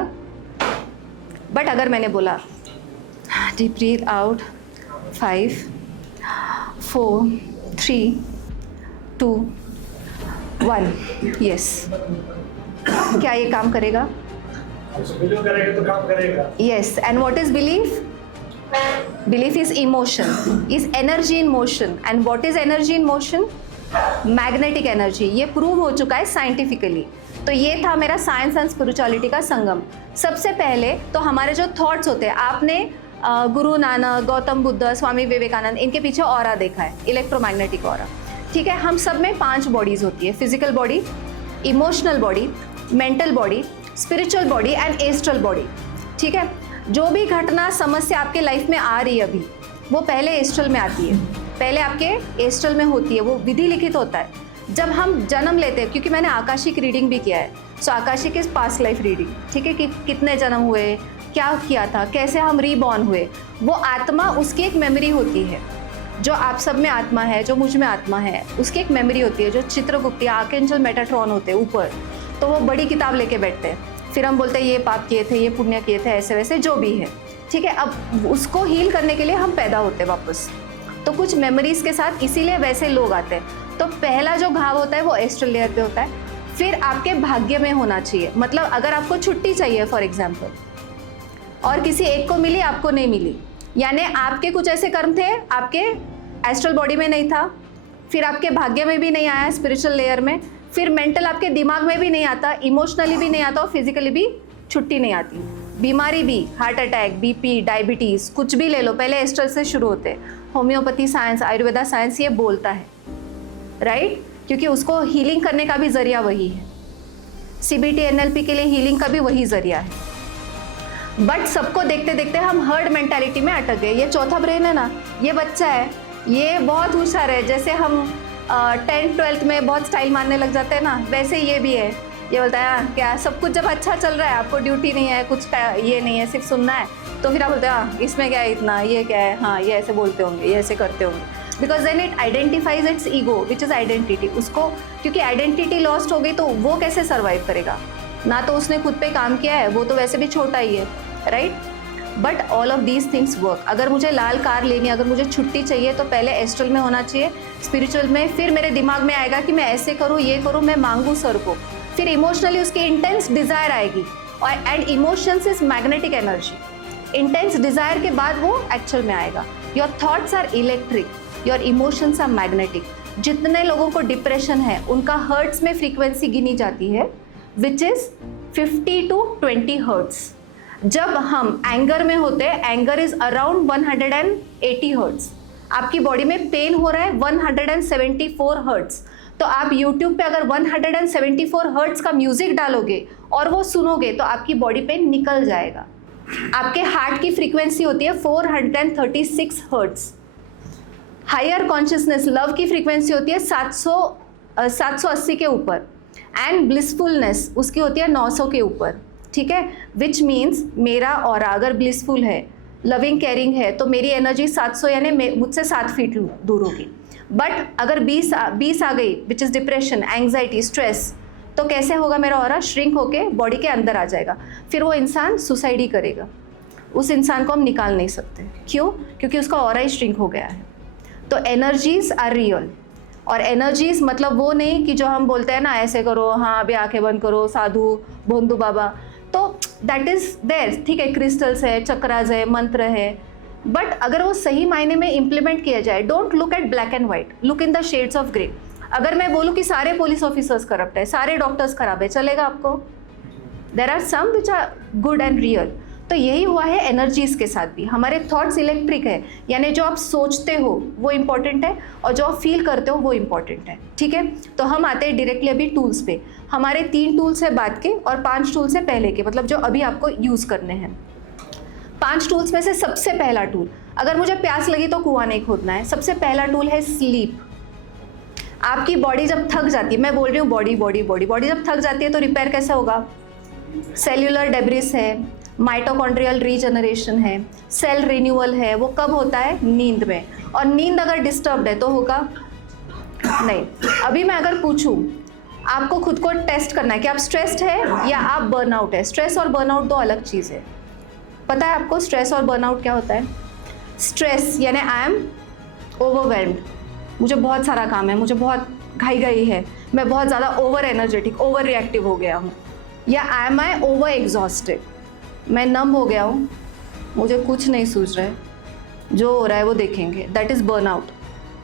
बट अगर मैंने बोला deep breathe out, 5 4 3 2 1, yes, क्या ये काम करेगा? बिलीव करेगा तो काम करेगा। Yes, and what is belief? Belief is emotion, is energy in motion. And what is energy in motion? Magnetic energy. ये प्रूव हो चुका है साइंटिफिकली। तो ये था मेरा साइंस एंड स्पिरिचुअलिटी का संगम। सबसे पहले तो हमारे जो थॉट्स होते हैं, आपने गुरु नानक, गौतम बुद्ध, स्वामी विवेकानंद, इनके पीछे ऑरा देखा है, इलेक्ट्रोमैग्नेटिक ऑरा। ठीक है, हम सब में 5 बॉडीज होती है, physical body, emotional body, mental body, spiritual body and astral body. ठीक है, जो भी घटना, समस्या आपके लाइफ में आ रही है अभी, वो पहले एस्ट्रल में आती है, पहले आपके एस्ट्रल में होती है, वो विधि लिखित होता है। जब हम जन्म लेते हैं, क्योंकि मैंने आकाशिक रीडिंग भी किया है, so Akashic is past life reading, ठीक है, कि कितने जन्म हुए, क्या किया था, कैसे हम रीबॉर्न हुए, वो आत्मा, उसकी एक मेमोरी होती है। जो आप सब में आत्मा है, जो मुझ में आत्मा है, उसकी एक मेमोरी होती है। जो चित्रगुप्त या आर्कएंजल मेटाट्रॉन होते हैं ऊपर, तो वो बड़ी किताब लेके बैठते हैं, फिर हम बोलते हैं ये पाप किए थे, ये पुण्य किए थे, ऐसे वैसे जो भी है। ठीक है, अब उसको हील करने के लिए हम पैदा होते हैं वापस, तो कुछ मेमोरीज के साथ, इसीलिए वैसे लोग आते हैं। तो पहला जो घाव होता है वो एस्ट्रल लेयर पे होता है। फिर आपके भाग्य में होना चाहिए, मतलब अगर आपको छुट्टी चाहिए फॉर एग्जाम्पल, और किसी एक को मिली, आपको नहीं मिली, यानी आपके कुछ ऐसे कर्म थे, आपके एस्ट्रल बॉडी में नहीं था, फिर आपके भाग्य में भी नहीं आया, स्पिरिचुअल लेयर में, फिर मेंटल आपके दिमाग में भी नहीं आता, इमोशनली भी नहीं आता, और फिजिकली भी छुट्टी नहीं आती। बीमारी भी, हार्ट अटैक, BP, डायबिटीज़, कुछ भी ले लो, पहले एस्ट्रल से शुरू होते हैं। होम्योपैथी साइंस, आयुर्वेदा साइंस ये बोलता है, राइट, क्योंकि उसको हीलिंग करने का भी जरिया वही है। CBT NLP के लिए हीलिंग का भी वही जरिया है। बट सबको देखते देखते हम हर्ड मेंटालिटी में अटक गए। ये चौथा ब्रेन है ना, ये बच्चा है, ये बहुत होशियार है। जैसे हम 10th 12th में बहुत स्टाइल मारने लग जाते हैं ना, वैसे ये भी है। ये बोलता है क्या, सब कुछ जब अच्छा चल रहा है, आपको ड्यूटी नहीं है, कुछ ये नहीं है, सिर्फ सुनना है, तो फिर आप बोलते हैं इसमें क्या है इतना, ये क्या है, हाँ ये ऐसे बोलते होंगे, ये ऐसे करते होंगे। Because then it identifies its ego which is identity. उसको, क्योंकि आइडेंटिटी लॉस्ट हो गई तो वो कैसे सर्वाइव करेगा? ना तो उसने खुद पे काम किया है, वो तो वैसे भी छोटा ही है, right. But all of these things work. अगर मुझे लाल कार लेनी, अगर मुझे छुट्टी चाहिए तो पहले एस्ट्रल में होना चाहिए, स्पिरिचुअल में, फिर मेरे दिमाग में आएगा कि मैं ऐसे करूँ, ये करूँ, मैं मांगूँ सर को, फिर इमोशनली उसकी इंटेंस डिज़ायर आएगी। और and emotions is magnetic energy. Intense desire के बाद वो एक्चुअल में आएगा। Your thoughts are electric, your emotions are magnetic. जितने लोगों को डिप्रेशन है उनका हर्ट्स में फ्रीक्वेंसी गिनी जाती है, विच इज़ 50 to 20 हर्ट्स। जब हम एंगर में होते हैं, एंगर इज अराउंड 180 हर्ट्स। आपकी बॉडी में पेन हो रहा है 174 हर्ट्स। तो आप YouTube पे अगर 174 हर्ट्स का म्यूजिक डालोगे और वो सुनोगे तो आपकी बॉडी पेन निकल जाएगा। आपके हार्ट की फ्रीक्वेंसी होती है 436 हर्ट्स। हायर कॉन्शियसनेस लव की फ्रीक्वेंसी होती है 780 के ऊपर, एंड ब्लिसफुलनेस उसकी होती है 900 के ऊपर। ठीक है, विच मीन्स मेरा ऑरा अगर ब्लिसफुल है, लविंग केयरिंग है, तो मेरी एनर्जी 700 यानी मुझसे 7 फीट दूर होगी। बट अगर 20 आ गई, which is depression, anxiety, stress, तो कैसे होगा मेरा ऑरा? श्रिंक होके बॉडी के अंदर आ जाएगा। फिर वो इंसान सुसाइड ही करेगा। उस इंसान को हम निकाल नहीं सकते। क्यों? क्योंकि उसका ऑरा ही श्रिंक हो गया है। तो एनर्जीज आर रियल। और एनर्जीज मतलब वो नहीं कि जो हम बोलते हैं ना, ऐसे करो, हाँ अभी आंखें बंद करो, साधु भोंदू बाबा, तो दैट इज देयर। ठीक है, क्रिस्टल्स है, चक्रास है, मंत्र है, बट अगर वो सही मायने में इम्प्लीमेंट किया जाए, don't look at black and white, look in the shades of grey. अगर मैं बोलूँ कि सारे पुलिस ऑफिसर्स करप्ट है, सारे डॉक्टर्स खराब है, चलेगा आपको? There are some which are good and real. तो यही हुआ है एनर्जीज के साथ भी। हमारे थॉट्स इलेक्ट्रिक है, यानी जो आप सोचते हो वो इम्पॉर्टेंट है और जो आप फील करते हो वो इम्पॉर्टेंट है। ठीक है, तो हम आते हैं डायरेक्टली अभी टूल्स पे। हमारे 3 टूल्स है बाद के और 5 टूल्स है पहले के, मतलब जो अभी आपको यूज़ करने हैं। 5 टूल्स में से सबसे पहला टूल, अगर मुझे प्यास लगी तो कुआं नहीं खोदना है। सबसे पहला टूल है स्लीप। आपकी बॉडी जब थक जाती है, मैं बोल रही हूँ बॉडी जब थक जाती है तो रिपेयर कैसे होगा? सेल्यूलर डेब्रिस है, माइटोकॉन्ड्रियल रीजनरेशन है, सेल रिन्यूअल है, वो कब होता है? नींद में। और नींद अगर डिस्टर्ब्ड है तो होगा नहीं। अभी मैं अगर पूछूं, आपको खुद को टेस्ट करना है कि आप स्ट्रेस्ड है या आप बर्नआउट है। स्ट्रेस और बर्नआउट 2 अलग चीज़ है। पता है आपको स्ट्रेस और बर्नआउट क्या होता है? स्ट्रेस यानी आई एम ओवरवेल्म्ड, मुझे बहुत सारा काम है, मुझे बहुत घाई है, मैं बहुत ज़्यादा ओवर एनर्जेटिक, ओवर रिएक्टिव हो गया हूँ। या एम आई ओवर एग्जॉस्टेड, मैं नम हो गया हूँ, मुझे कुछ नहीं सूझ रहा है, जो हो रहा है वो देखेंगे, दैट इज़ बर्नआउट।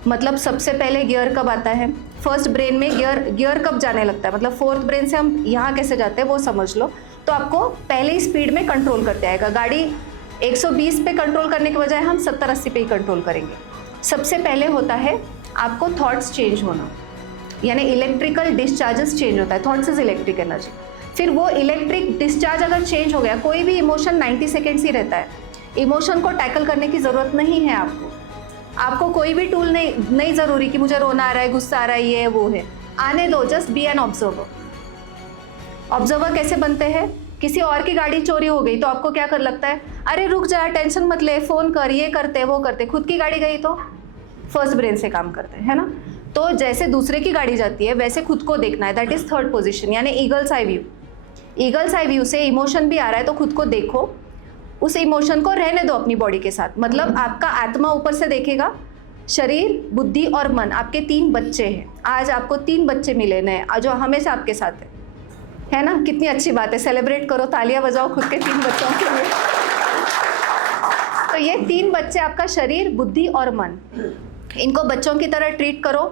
मतलब सबसे पहले गियर कब आता है? फर्स्ट ब्रेन में गियर कब जाने लगता है? मतलब 4th ब्रेन से हम यहाँ कैसे जाते हैं वो समझ लो। तो आपको पहले ही स्पीड में कंट्रोल करते आएगा। गाड़ी 120 पे कंट्रोल करने के बजाय हम 70-80 पे ही कंट्रोल करेंगे। सबसे पहले होता है आपको थॉट्स चेंज होना, यानी इलेक्ट्रिकल डिस्चार्जेस चेंज होता है। Thoughts is electric energy. फिर वो इलेक्ट्रिक डिस्चार्ज अगर चेंज हो गया, कोई भी इमोशन 90 सेकेंड्स ही रहता है, इमोशन को टैकल करने की ज़रूरत नहीं है आपको कोई भी टूल नहीं ज़रूरी कि मुझे रोना आ रहा है, गुस्सा आ रहा है, ये है वो है, आने दो, just be an observer. Observer कैसे बनते हैं? किसी और की गाड़ी चोरी हो गई तो आपको क्या कर लगता है? अरे रुक जा, टेंशन मत ले, फ़ोन कर, ये करते वो करते। खुद की गाड़ी गई तो फर्स्ट ब्रेन से काम करते हैं, है ना? तो जैसे दूसरे की गाड़ी जाती है वैसे खुद को देखना है, दैट इज़ 3rd पोजिशन, यानी eagles eye view. Eagles eye view से इमोशन भी आ रहा है तो खुद को देखो, उस इमोशन को रहने दो अपनी बॉडी के साथ। मतलब आपका आत्मा ऊपर से देखेगा, शरीर, बुद्धि और मन, आपके 3 बच्चे हैं। आज आपको 3 बच्चे मिले नए जो हमेशा आपके साथ है ना? कितनी अच्छी बात है, सेलिब्रेट करो, तालियां बजाओ खुद के 3 बच्चों के लिए। तो ये 3 बच्चे आपका शरीर, बुद्धि और मन, इनको बच्चों की तरह ट्रीट करो।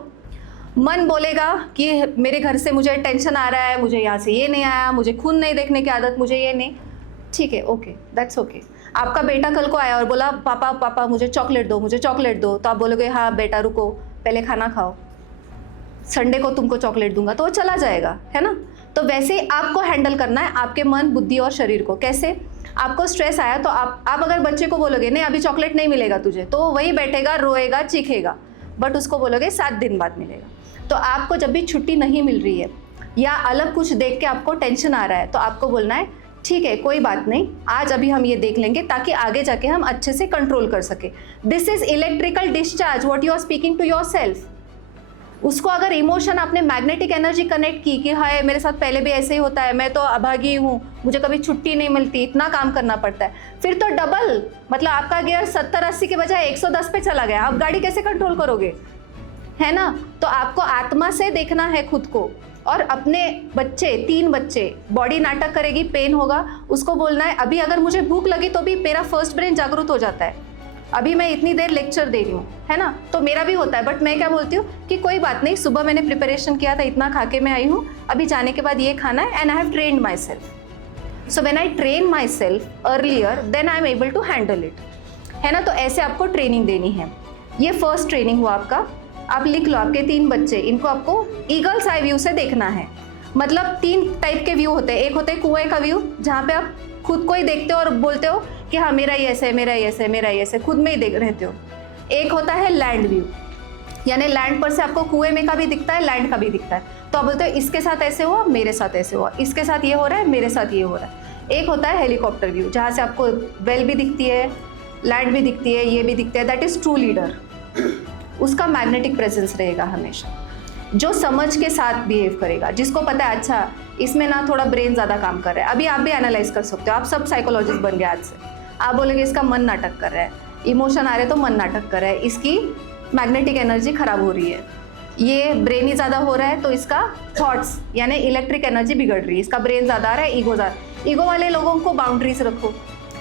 मन बोलेगा कि मेरे घर से मुझे टेंशन आ रहा है, मुझे यहाँ से ये नहीं आया, मुझे खून नहीं देखने की आदत, मुझे ये नहीं, ठीक है, ओके, दैट्स ओके। आपका बेटा कल को आया और बोला पापा मुझे चॉकलेट दो, मुझे चॉकलेट दो, तो आप बोलोगे हाँ बेटा रुको, पहले खाना खाओ, संडे को तुमको चॉकलेट दूंगा, तो वो चला जाएगा, है ना? तो वैसे ही आपको हैंडल करना है आपके मन, बुद्धि और शरीर को। कैसे? आपको स्ट्रेस आया तो आप अगर बच्चे को बोलोगे नहीं अभी चॉकलेट नहीं मिलेगा तुझे, तो वही बैठेगा, रोएगा, चीखेगा, बट उसको बोलोगे 7 दिन बाद मिलेगा। तो आपको जब भी छुट्टी नहीं मिल रही है या अलग कुछ देख के आपको टेंशन आ रहा है तो आपको बोलना है ठीक है कोई बात नहीं, आज अभी हम ये देख लेंगे ताकि आगे जाके हम अच्छे से कंट्रोल कर सके। This is electrical discharge what you are speaking to your self. उसको अगर इमोशन आपने मैग्नेटिक एनर्जी कनेक्ट की कि हाय मेरे साथ पहले भी ऐसे ही होता है, मैं तो अभागी हूँ, मुझे कभी छुट्टी नहीं मिलती, इतना काम करना पड़ता है, फिर तो डबल, मतलब आपका गियर 70-80 के बजाय 110 पे चला गया, आप गाड़ी कैसे कंट्रोल करोगे, है ना। तो आपको आत्मा से देखना है खुद को, और अपने बच्चे 3 बच्चे, बॉडी नाटक करेगी, पेन होगा, उसको बोलना है अभी अगर मुझे भूख लगी तो भी मेरा फर्स्ट ब्रेन जागरूक हो जाता है, अभी मैं इतनी देर लेक्चर दे रही हूँ, है ना, तो मेरा भी होता है, बट मैं क्या बोलती हूँ कि कोई बात नहीं, सुबह मैंने प्रिपरेशन किया था, इतना खा के मैं आई हूँ, अभी जाने के बाद ये खाना है, and I have trained my self. So when I train my self earlier then I am able to handle it, है ना। तो ऐसे आपको ट्रेनिंग देनी है। ये फर्स्ट ट्रेनिंग हुआ आपका, आप लिख लो, आपके 3 बच्चे, इनको आपको ईगल्स आई व्यू से देखना है। मतलब 3 टाइप के व्यू होते हैं, एक होते हैं कुएं का व्यू, जहाँ पे आप खुद को ही देखते हो और बोलते हो कि हाँ मेरा ही ऐसे है, मेरा ही ऐसे है, मेरा ही ऐसे, खुद में ही देख रहते हो। एक होता है लैंड व्यू, यानी लैंड पर से आपको कुएं में का भी दिखता है, लैंड का भी दिखता है, तो आप बोलते हो इसके साथ ऐसे हुआ, मेरे साथ ऐसे हुआ, इसके साथ ये हो रहा है, मेरे साथ ये हो रहा है। एक होता है हेलीकॉप्टर व्यू, जहाँ से आपको वेल भी दिखती है, लैंड भी दिखती है, ये भी दिखता है, दैट इज ट्रू लीडर। उसका मैग्नेटिक प्रेजेंस रहेगा हमेशा, जो समझ के साथ बिहेव करेगा, जिसको पता है अच्छा इसमें ना थोड़ा ब्रेन ज़्यादा काम कर रहा है। अभी आप भी एनालाइज कर सकते हो, आप सब साइकोलॉजिस्ट बन गए आज से। आप बोलेंगे इसका मन नाटक कर रहा है, इमोशन आ रहे तो मन नाटक कर रहा है, इसकी मैग्नेटिक एनर्जी खराब हो रही है, ये ब्रेन ही ज़्यादा हो रहा है तो इसका थॉट्स यानी इलेक्ट्रिक एनर्जी बिगड़ रही है, इसका ब्रेन ज़्यादा आ रहा है, ईगो ज़्यादा। ईगो वाले लोगों को बाउंड्रीज रखो,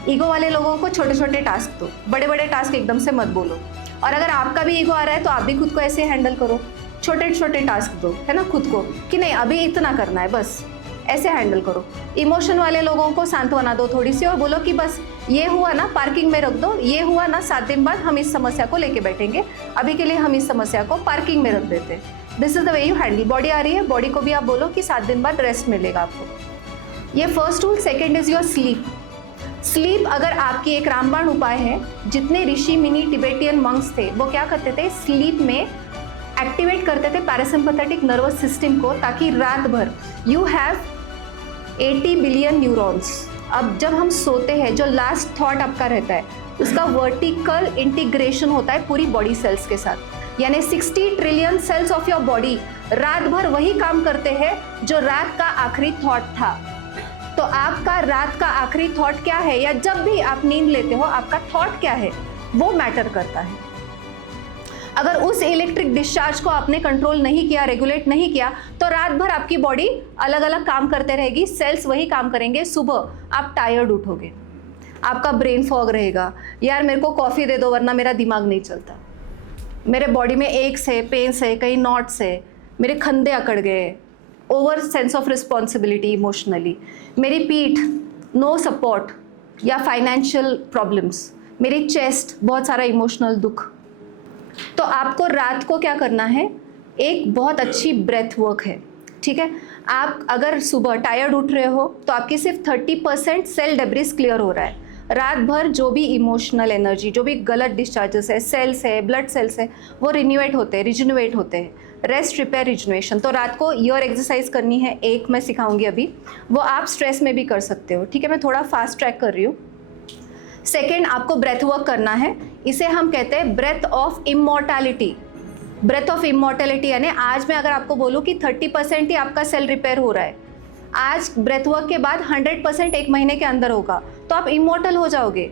ईगो वाले लोगों को छोटे छोटे टास्क दो, बड़े बड़े टास्क एकदम से मत बोलो। और अगर आपका भी ईगो आ रहा है तो आप भी खुद को ऐसे हैंडल करो, छोटे छोटे टास्क दो, है ना, खुद को कि नहीं अभी इतना करना है, बस ऐसे हैंडल करो। इमोशन वाले लोगों को सांत्वना दो थोड़ी सी और बोलो कि बस ये हुआ ना पार्किंग में रख दो, ये हुआ ना 7 दिन बाद हम इस समस्या को लेके बैठेंगे, अभी के लिए हम इस समस्या को पार्किंग में रख देते हैं। This is the way you handle. Body आ रही है, बॉडी को भी आप बोलो कि 7 दिन बाद रेस्ट मिलेगा आपको। ये first rule. Second is your sleep. Sleep अगर आपकी एक रामबाण उपाय है, जितने ऋषि मुनि टिबेटियन मंक्स थे वो क्या करते थे, स्लीप में एक्टिवेट करते थे पैरासिम्पैथेटिक नर्वस सिस्टम को, ताकि रात भर यू हैव 80 बिलियन न्यूरॉन्स। अब जब हम सोते हैं जो लास्ट थॉट आपका रहता है उसका वर्टिकल इंटीग्रेशन होता है पूरी बॉडी सेल्स के साथ, यानी 60 trillion cells of your body रात भर वही काम करते हैं जो रात का आखिरी थॉट था। तो आपका रात का आखिरी थॉट क्या है, या जब भी आप नींद लेते हो आपका थॉट क्या है, वो मैटर करता है। अगर उस इलेक्ट्रिक डिस्चार्ज को आपने कंट्रोल नहीं किया, रेगुलेट नहीं किया, तो रात भर आपकी बॉडी अलग अलग काम करते रहेगी, सेल्स वही काम करेंगे, सुबह आप टायर्ड उठोगे, आपका ब्रेन फॉग रहेगा, यार मेरे को कॉफ़ी दे दो वरना मेरा दिमाग नहीं चलता, मेरे बॉडी में एक्स है, पेन्स है, कहीं नॉट्स है, मेरे खंधे अकड़ गए, over sense of responsibility emotionally, मेरी पीठ नो सपोर्ट या फाइनेंशियल प्रॉब्लम्स, मेरी चेस्ट बहुत सारा इमोशनल दुख। तो आपको रात को क्या करना है, एक बहुत अच्छी ब्रेथ वर्क है, ठीक है। आप अगर सुबह टायर्ड उठ रहे हो तो आपकी सिर्फ 30% सेल डेब्रिस क्लियर हो रहा है। रात भर जो भी इमोशनल एनर्जी, जो भी गलत डिस्चार्जेस है, सेल्स है, ब्लड सेल्स है, वो रिन्यूएट होते हैं, रिजनरेट होते हैं, रेस्ट, रिपेयर, रिजनरेशन। तो रात को ईयर एक्सरसाइज करनी है, एक मैं सिखाऊंगी अभी, वो आप स्ट्रेस में भी कर सकते हो, ठीक है। मैं थोड़ा फास्ट ट्रैक कर रही हूँ। सेकेंड, आपको ब्रेथ वर्क करना है, इसे हम कहते हैं breath of immortality. Breath of immortality यानी आज मैं अगर आपको बोलूँ कि 30% ही आपका सेल रिपेयर हो रहा है, आज ब्रेथ वर्क के बाद 100% 1 महीने के अंदर होगा, तो आप इमॉर्टल हो जाओगे,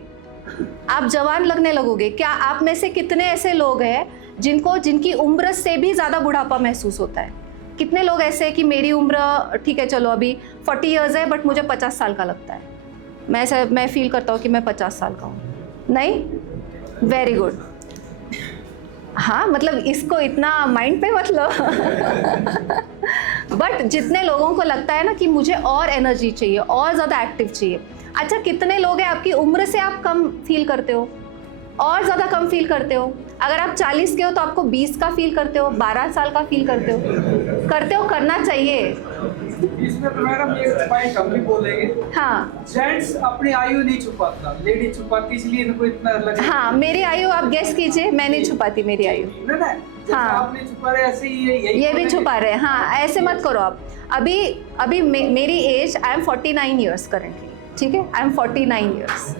आप जवान लगने लगोगे। क्या आप में से कितने ऐसे लोग हैं जिनकी उम्र से भी ज़्यादा बुढ़ापा महसूस होता है? कितने लोग ऐसे हैं कि मेरी उम्र ठीक है चलो अभी 40 ईयर्स है बट मुझे 50 साल का लगता है, मैं फील करता हूँ कि मैं 50 साल का हूँ? नहीं? Very good. हाँ, मतलब इसको इतना माइंड पे मत लो बट जितने लोगों को लगता है ना कि मुझे और एनर्जी चाहिए, और ज़्यादा एक्टिव चाहिए, अच्छा कितने लोग हैं आपकी उम्र से आप कम फील करते हो, और ज़्यादा कम फील करते हो? अगर आप 40 के हो तो आपको 20 का फील करते हो, 12 साल का फील करते हो, करना चाहिए। इसमें तो मैडम ये पॉइंट हम भी बोलेंगे। हाँ, जेंट्स अपनी आयु नहीं छुपाता, लेडी छुपाती, इसलिए इनको इतना लगता है। हाँ, मेरी आयु आप गेस कीजिए, मैं नहीं छुपाती मेरी आयु। ना हाँ, आप नहीं छुपा रहे, ऐसे ही ये भी छुपा रहे हैं। हाँ, ऐसे मत करो आप। अभी मेरी age, I am 49 years currently, ठीक है, I am 49 years.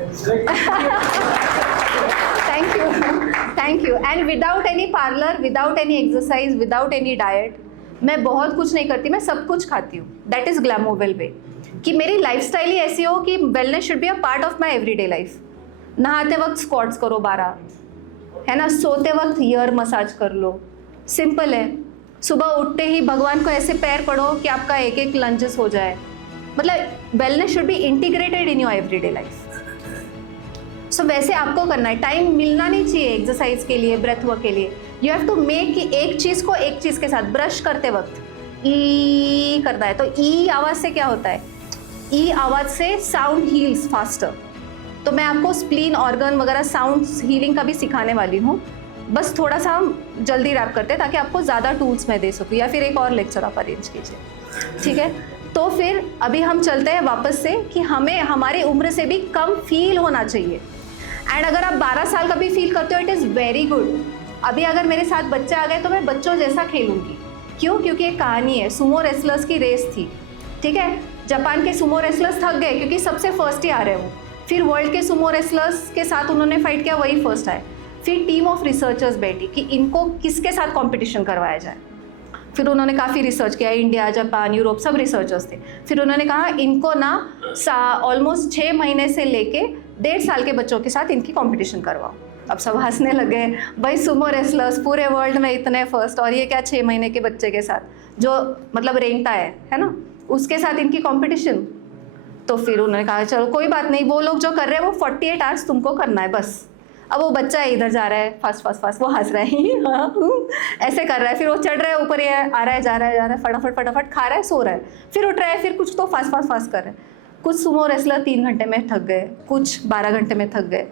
Thank you. Thank you. And without any parlour, without any exercise, without any diet, मैं बहुत कुछ नहीं करती, मैं सब कुछ खाती हूँ। दैट इज ग्लैमोवेल वे, कि मेरी लाइफस्टाइल ही ऐसी हो कि wellness should be a part of my everyday life. नहाते वक्त स्क्वाट्स करो 12, है ना, सोते वक्त ईयर मसाज कर लो, सिंपल है। सुबह उठते ही भगवान को ऐसे पैर पड़ो कि आपका एक एक लंजेस हो जाए। मतलब wellness should be integrated in your everyday life. So वैसे आपको करना है, टाइम मिलना नहीं चाहिए एक्सरसाइज के लिए, ब्रेथ वर्क के लिए। यू हैव टू मेक कि एक चीज़ को एक चीज़ के साथ, ब्रश करते वक्त ई करना है, तो ई आवाज़ से क्या होता है, ई आवाज़ से साउंड हील्स फास्टर। तो मैं आपको स्प्लीन ऑर्गन वगैरह साउंड हीलिंग का भी सिखाने वाली हूँ, बस थोड़ा सा हम जल्दी रैप करते हैं ताकि आपको ज़्यादा टूल्स मैं दे सकूँ, या फिर एक और लेक्चर आप अरेंज कीजिए, ठीक है। तो फिर अभी हम चलते हैं वापस से कि हमें हमारी उम्र से भी कम फील होना चाहिए। एंड अगर आप 12 साल का भी फील करते हो, इट इज़ वेरी गुड। अभी अगर मेरे साथ बच्चे आ गए तो मैं बच्चों जैसा खेलूंगी। क्यों? क्योंकि एक कहानी है, सुमो रेसलर्स की रेस थी, ठीक है। जापान के सुमो रेसलर्स थक गए क्योंकि सबसे फर्स्ट ही आ रहे हैं वो। फिर वर्ल्ड के सुमो रेसलर्स के साथ उन्होंने फाइट किया, वही फर्स्ट आए। फिर टीम ऑफ रिसर्चर्स बैठी कि इनको किसके साथ कंपटीशन करवाया जाए। फिर उन्होंने काफ़ी रिसर्च किया, इंडिया, जापान, यूरोप, सब रिसर्चर्स थे। फिर उन्होंने कहा इनको ना ऑलमोस्ट 6 महीने से लेके 1.5 साल के बच्चों के साथ इनकी कंपटीशन करवाओ। अब सब हंसने लगे, भाई सुमो रेसलर्स पूरे वर्ल्ड में इतने फर्स्ट, और ये क्या 6 महीने के बच्चे के साथ जो मतलब रेंगता है ना, उसके साथ इनकी कंपटीशन। तो फिर उन्होंने कहा चलो कोई बात नहीं, वो लोग जो कर रहे हैं वो 48 आवर्स तुमको करना है बस। अब वो बच्चा इधर जा रहा है, फास्ट वो हंस रहा है ऐसे कर रहा है, फिर वो चढ़ रहा है ऊपर, ये आ रहा है जा रहा है फटाफट खा रहा है, सो रहा है, फिर उठ रहा है, फिर कुछ तो फास्ट कर रहा है। कुछ सुमो रेसलर 3 घंटे में थक गए, कुछ 12 घंटे में थक गए,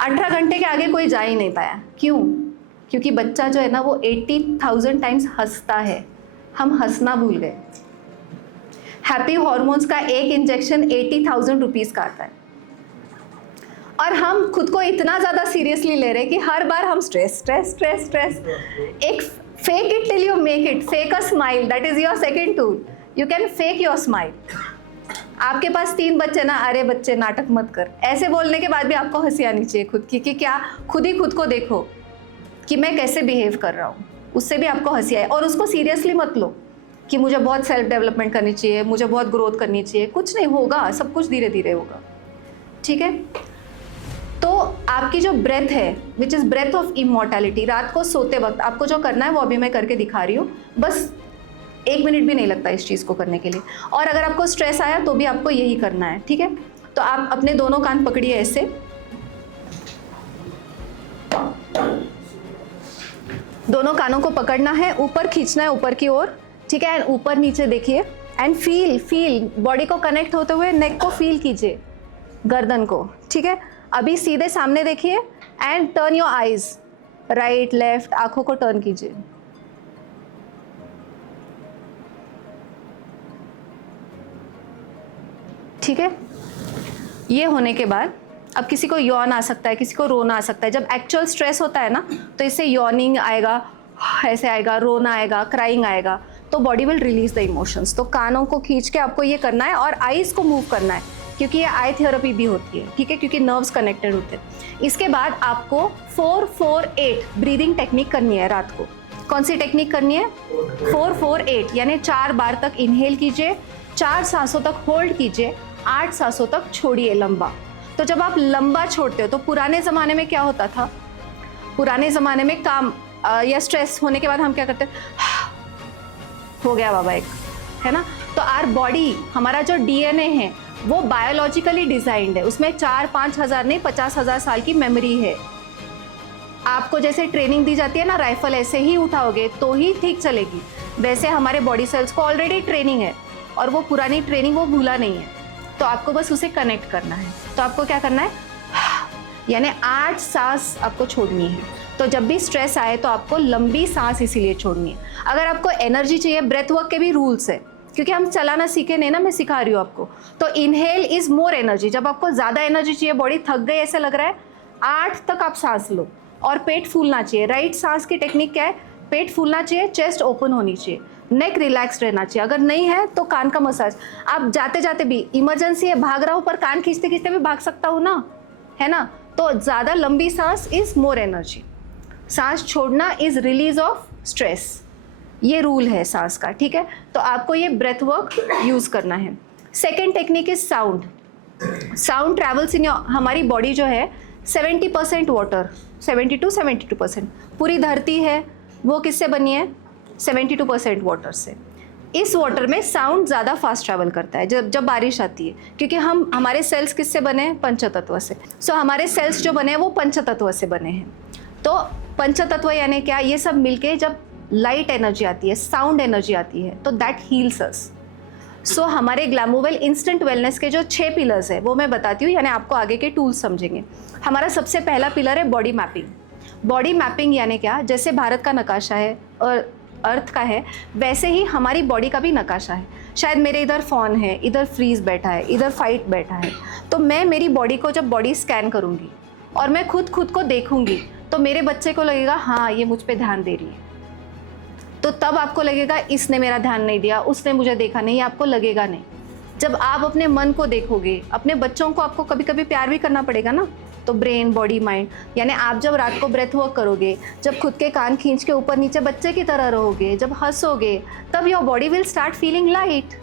18 घंटे के आगे कोई जा ही नहीं पाया। क्यों? क्योंकि बच्चा जो है ना वो 80,000 टाइम्स हंसता है, हम हंसना भूल गए। हैप्पी हॉर्मोन्स का एक इंजेक्शन 80,000 रुपीज़ का आता है, और हम खुद को इतना ज़्यादा सीरियसली ले रहे हैं कि हर बार हम स्ट्रेस। एक fake it till you make it, fake a smile, that is your second tool. You can fake your smile. आपके पास 3 बच्चे ना, अरे बच्चे नाटक मत कर, ऐसे बोलने के बाद भी आपको हंसी आनी चाहिए खुद की, कि क्या खुद ही खुद को देखो कि मैं कैसे बिहेव कर रहा हूँ, उससे भी आपको हंसी आए। और उसको सीरियसली मत लो कि मुझे बहुत सेल्फ डेवलपमेंट करनी चाहिए, मुझे बहुत ग्रोथ करनी चाहिए। कुछ नहीं होगा, सब कुछ धीरे धीरे होगा, ठीक है। तो आपकी जो ब्रेथ है, which is breath of immortality, रात को सोते वक्त आपको जो करना है वो अभी मैं करके दिखा रही हूँ। बस 1 मिनट भी नहीं लगता इस चीज़ को करने के लिए। और अगर आपको स्ट्रेस आया तो भी आपको यही करना है, ठीक है। तो आप अपने दोनों कान पकड़िए ऐसे, दोनों कानों को पकड़ना है, ऊपर खींचना है ऊपर की ओर, ठीक है। एंड ऊपर नीचे देखिए, एंड फील बॉडी को कनेक्ट होते हुए नेक को फील कीजिए, गर्दन को, ठीक है। अभी सीधे सामने देखिए and turn your eyes, right left, आंखों को टर्न कीजिए, ठीक है। ये होने के बाद अब किसी को यौन आ सकता है, किसी को रोना आ सकता है। जब एक्चुअल स्ट्रेस होता है ना तो इससे यॉर्निंग आएगा, ऐसे आएगा, रोना आएगा, क्राइंग आएगा, तो body will release the emotions. तो कानों को खींच के आपको ये करना है और आईज को मूव करना है, क्योंकि ये आई थेरेपी भी होती है, ठीक है, क्योंकि नर्व्स कनेक्टेड होते हैं। इसके बाद आपको 4-4-8 ब्रीदिंग टेक्निक करनी है रात को। कौन सी टेक्निक करनी है? 4-4-8, यानी 4 बार तक इनहेल कीजिए, 4 सांसों तक होल्ड कीजिए, 8 सांसों तक छोड़िए लंबा। तो जब आप लंबा छोड़ते हो तो पुराने ज़माने में क्या होता था, पुराने ज़माने में काम या स्ट्रेस होने के बाद हम क्या करते हैं, हो गया बाबा एक, है ना। तो आर बॉडी, हमारा जो DNA है वो बायोलॉजिकली डिजाइंड है, उसमें 4-5 हज़ार नहीं 50,000 साल की मेमोरी है। आपको जैसे ट्रेनिंग दी जाती है ना, राइफल ऐसे ही उठाओगे तो ही ठीक चलेगी, वैसे हमारे बॉडी सेल्स को ऑलरेडी ट्रेनिंग है और वो पुरानी ट्रेनिंग वो भूला नहीं है, तो आपको बस उसे कनेक्ट करना है। तो आपको क्या करना है, यानी 8 सांस आपको छोड़नी है। तो जब भी स्ट्रेस आए तो आपको लंबी सांस इसीलिए छोड़नी है। अगर आपको एनर्जी चाहिए, ब्रेथ वर्क के भी रूल्स है, क्योंकि हम चलाना सीखे नहीं ना, मैं सिखा रही हूँ आपको। तो इनहेल इज मोर एनर्जी, जब आपको ज़्यादा एनर्जी चाहिए, बॉडी थक गई ऐसा लग रहा है, 8 तक आप सांस लो और पेट फूलना चाहिए। राइट सांस की टेक्निक क्या है, पेट फूलना चाहिए, चेस्ट ओपन होनी चाहिए, नेक रिलैक्स रहना चाहिए। अगर नहीं है तो कान का मसाज। आप जाते जाते भी, इमरजेंसी है, भाग रहा हूँ पर कान खींचते खींचते भी भाग सकता हूँ ना, है ना, तो ज़्यादा लंबी सांस इज मोर एनर्जी, सांस छोड़ना इज रिलीज ऑफ स्ट्रेस। ये रूल है सांस का, ठीक है। तो आपको ये ब्रेथ वर्क यूज़ करना है। Second technique is sound. Sound travels in your, हमारी बॉडी जो है 70% वाटर, 70 to 72%। पूरी धरती है वो किससे बनी है? 72% वाटर से। इस वाटर में साउंड ज़्यादा फास्ट ट्रैवल करता है जब बारिश आती है, क्योंकि हमारे सेल्स किससे बने हैं? पंचतत्व से। सो हमारे सेल्स जो बने हैं वो पंचतत्व से बने हैं। तो पंचतत्व यानी क्या? ये सब मिलके जब लाइट एनर्जी आती है, साउंड एनर्जी आती है, तो दैट हील्स अस। सो हमारे ग्लैमोवेल इंस्टेंट वेलनेस के जो 6 पिलर्स है वो मैं बताती हूँ, यानी आपको आगे के टूल्स समझेंगे। हमारा सबसे पहला पिलर है बॉडी मैपिंग। बॉडी मैपिंग यानी क्या? जैसे भारत का नक्शा है और अर्थ का है, वैसे ही हमारी बॉडी का भी नक्शा है। शायद मेरे इधर फॉन है, इधर फ्रीज बैठा है, इधर फाइट बैठा है, तो मैं मेरी बॉडी को जब बॉडी स्कैन करूँगी और मैं खुद को देखूँगी, तो मेरे बच्चे को लगेगा हाँ ये मुझ पे ध्यान दे रही है। तो तब आपको लगेगा इसने मेरा ध्यान नहीं दिया, उसने मुझे देखा नहीं, आपको लगेगा नहीं। जब आप अपने मन को देखोगे, अपने बच्चों को आपको कभी कभी प्यार भी करना पड़ेगा ना, तो ब्रेन, बॉडी, माइंड, यानी आप जब रात को ब्रेथ वर्क करोगे, जब खुद के कान खींच के ऊपर नीचे बच्चे की तरह रहोगे, जब हंसोगे, तब your body will start feeling light.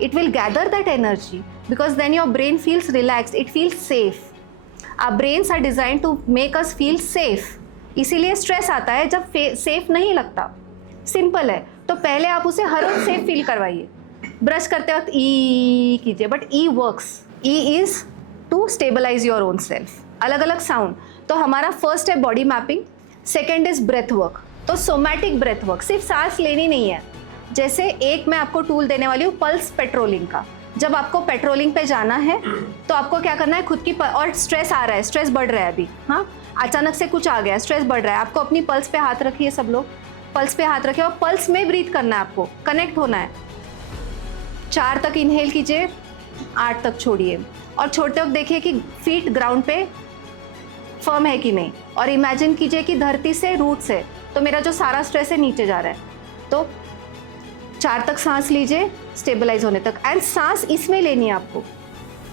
It will gather that energy because then your brain feels relaxed, it feels safe. Our brains are design to make us feel safe, इसीलिए स्ट्रेस आता है जब सेफ नहीं लगता। Simple है। तो पहले आप उसे हर रोज सेफ फील करवाइए। ब्रश करते वक्त ई कीजिए, बट ई वर्क्स। ई is to stabilise your own self. अलग अलग साउंड। तो हमारा फर्स्ट है body mapping, second is breath work. तो सोमैटिक ब्रेथ वर्क, सिर्फ सांस लेनी नहीं है। जैसे एक मैं आपको टूल देने वाली हूँ पल्स पेट्रोलिंग का। जब आपको पेट्रोलिंग पे जाना है तो आपको क्या करना है, खुद की और स्ट्रेस आ रहा है, स्ट्रेस बढ़ रहा है अभी, हाँ अचानक से कुछ आ गया, स्ट्रेस बढ़ रहा है, आपको अपनी पल्स पे हाथ रखिए, सब लोग पल्स पे हाथ रखिए और पल्स में ब्रीथ करना है, आपको कनेक्ट होना है। 4 तक इनहेल कीजिए, 8 तक छोड़िए और छोड़ते वक्त देखिए कि फीट ग्राउंड पे फर्म है कि नहीं, और इमेजिन कीजिए कि धरती से, रूट से, तो मेरा जो सारा स्ट्रेस है नीचे जा रहा है। तो 4 तक सांस लीजिए स्टेबलाइज होने तक। एंड सांस इसमें लेनी है आपको,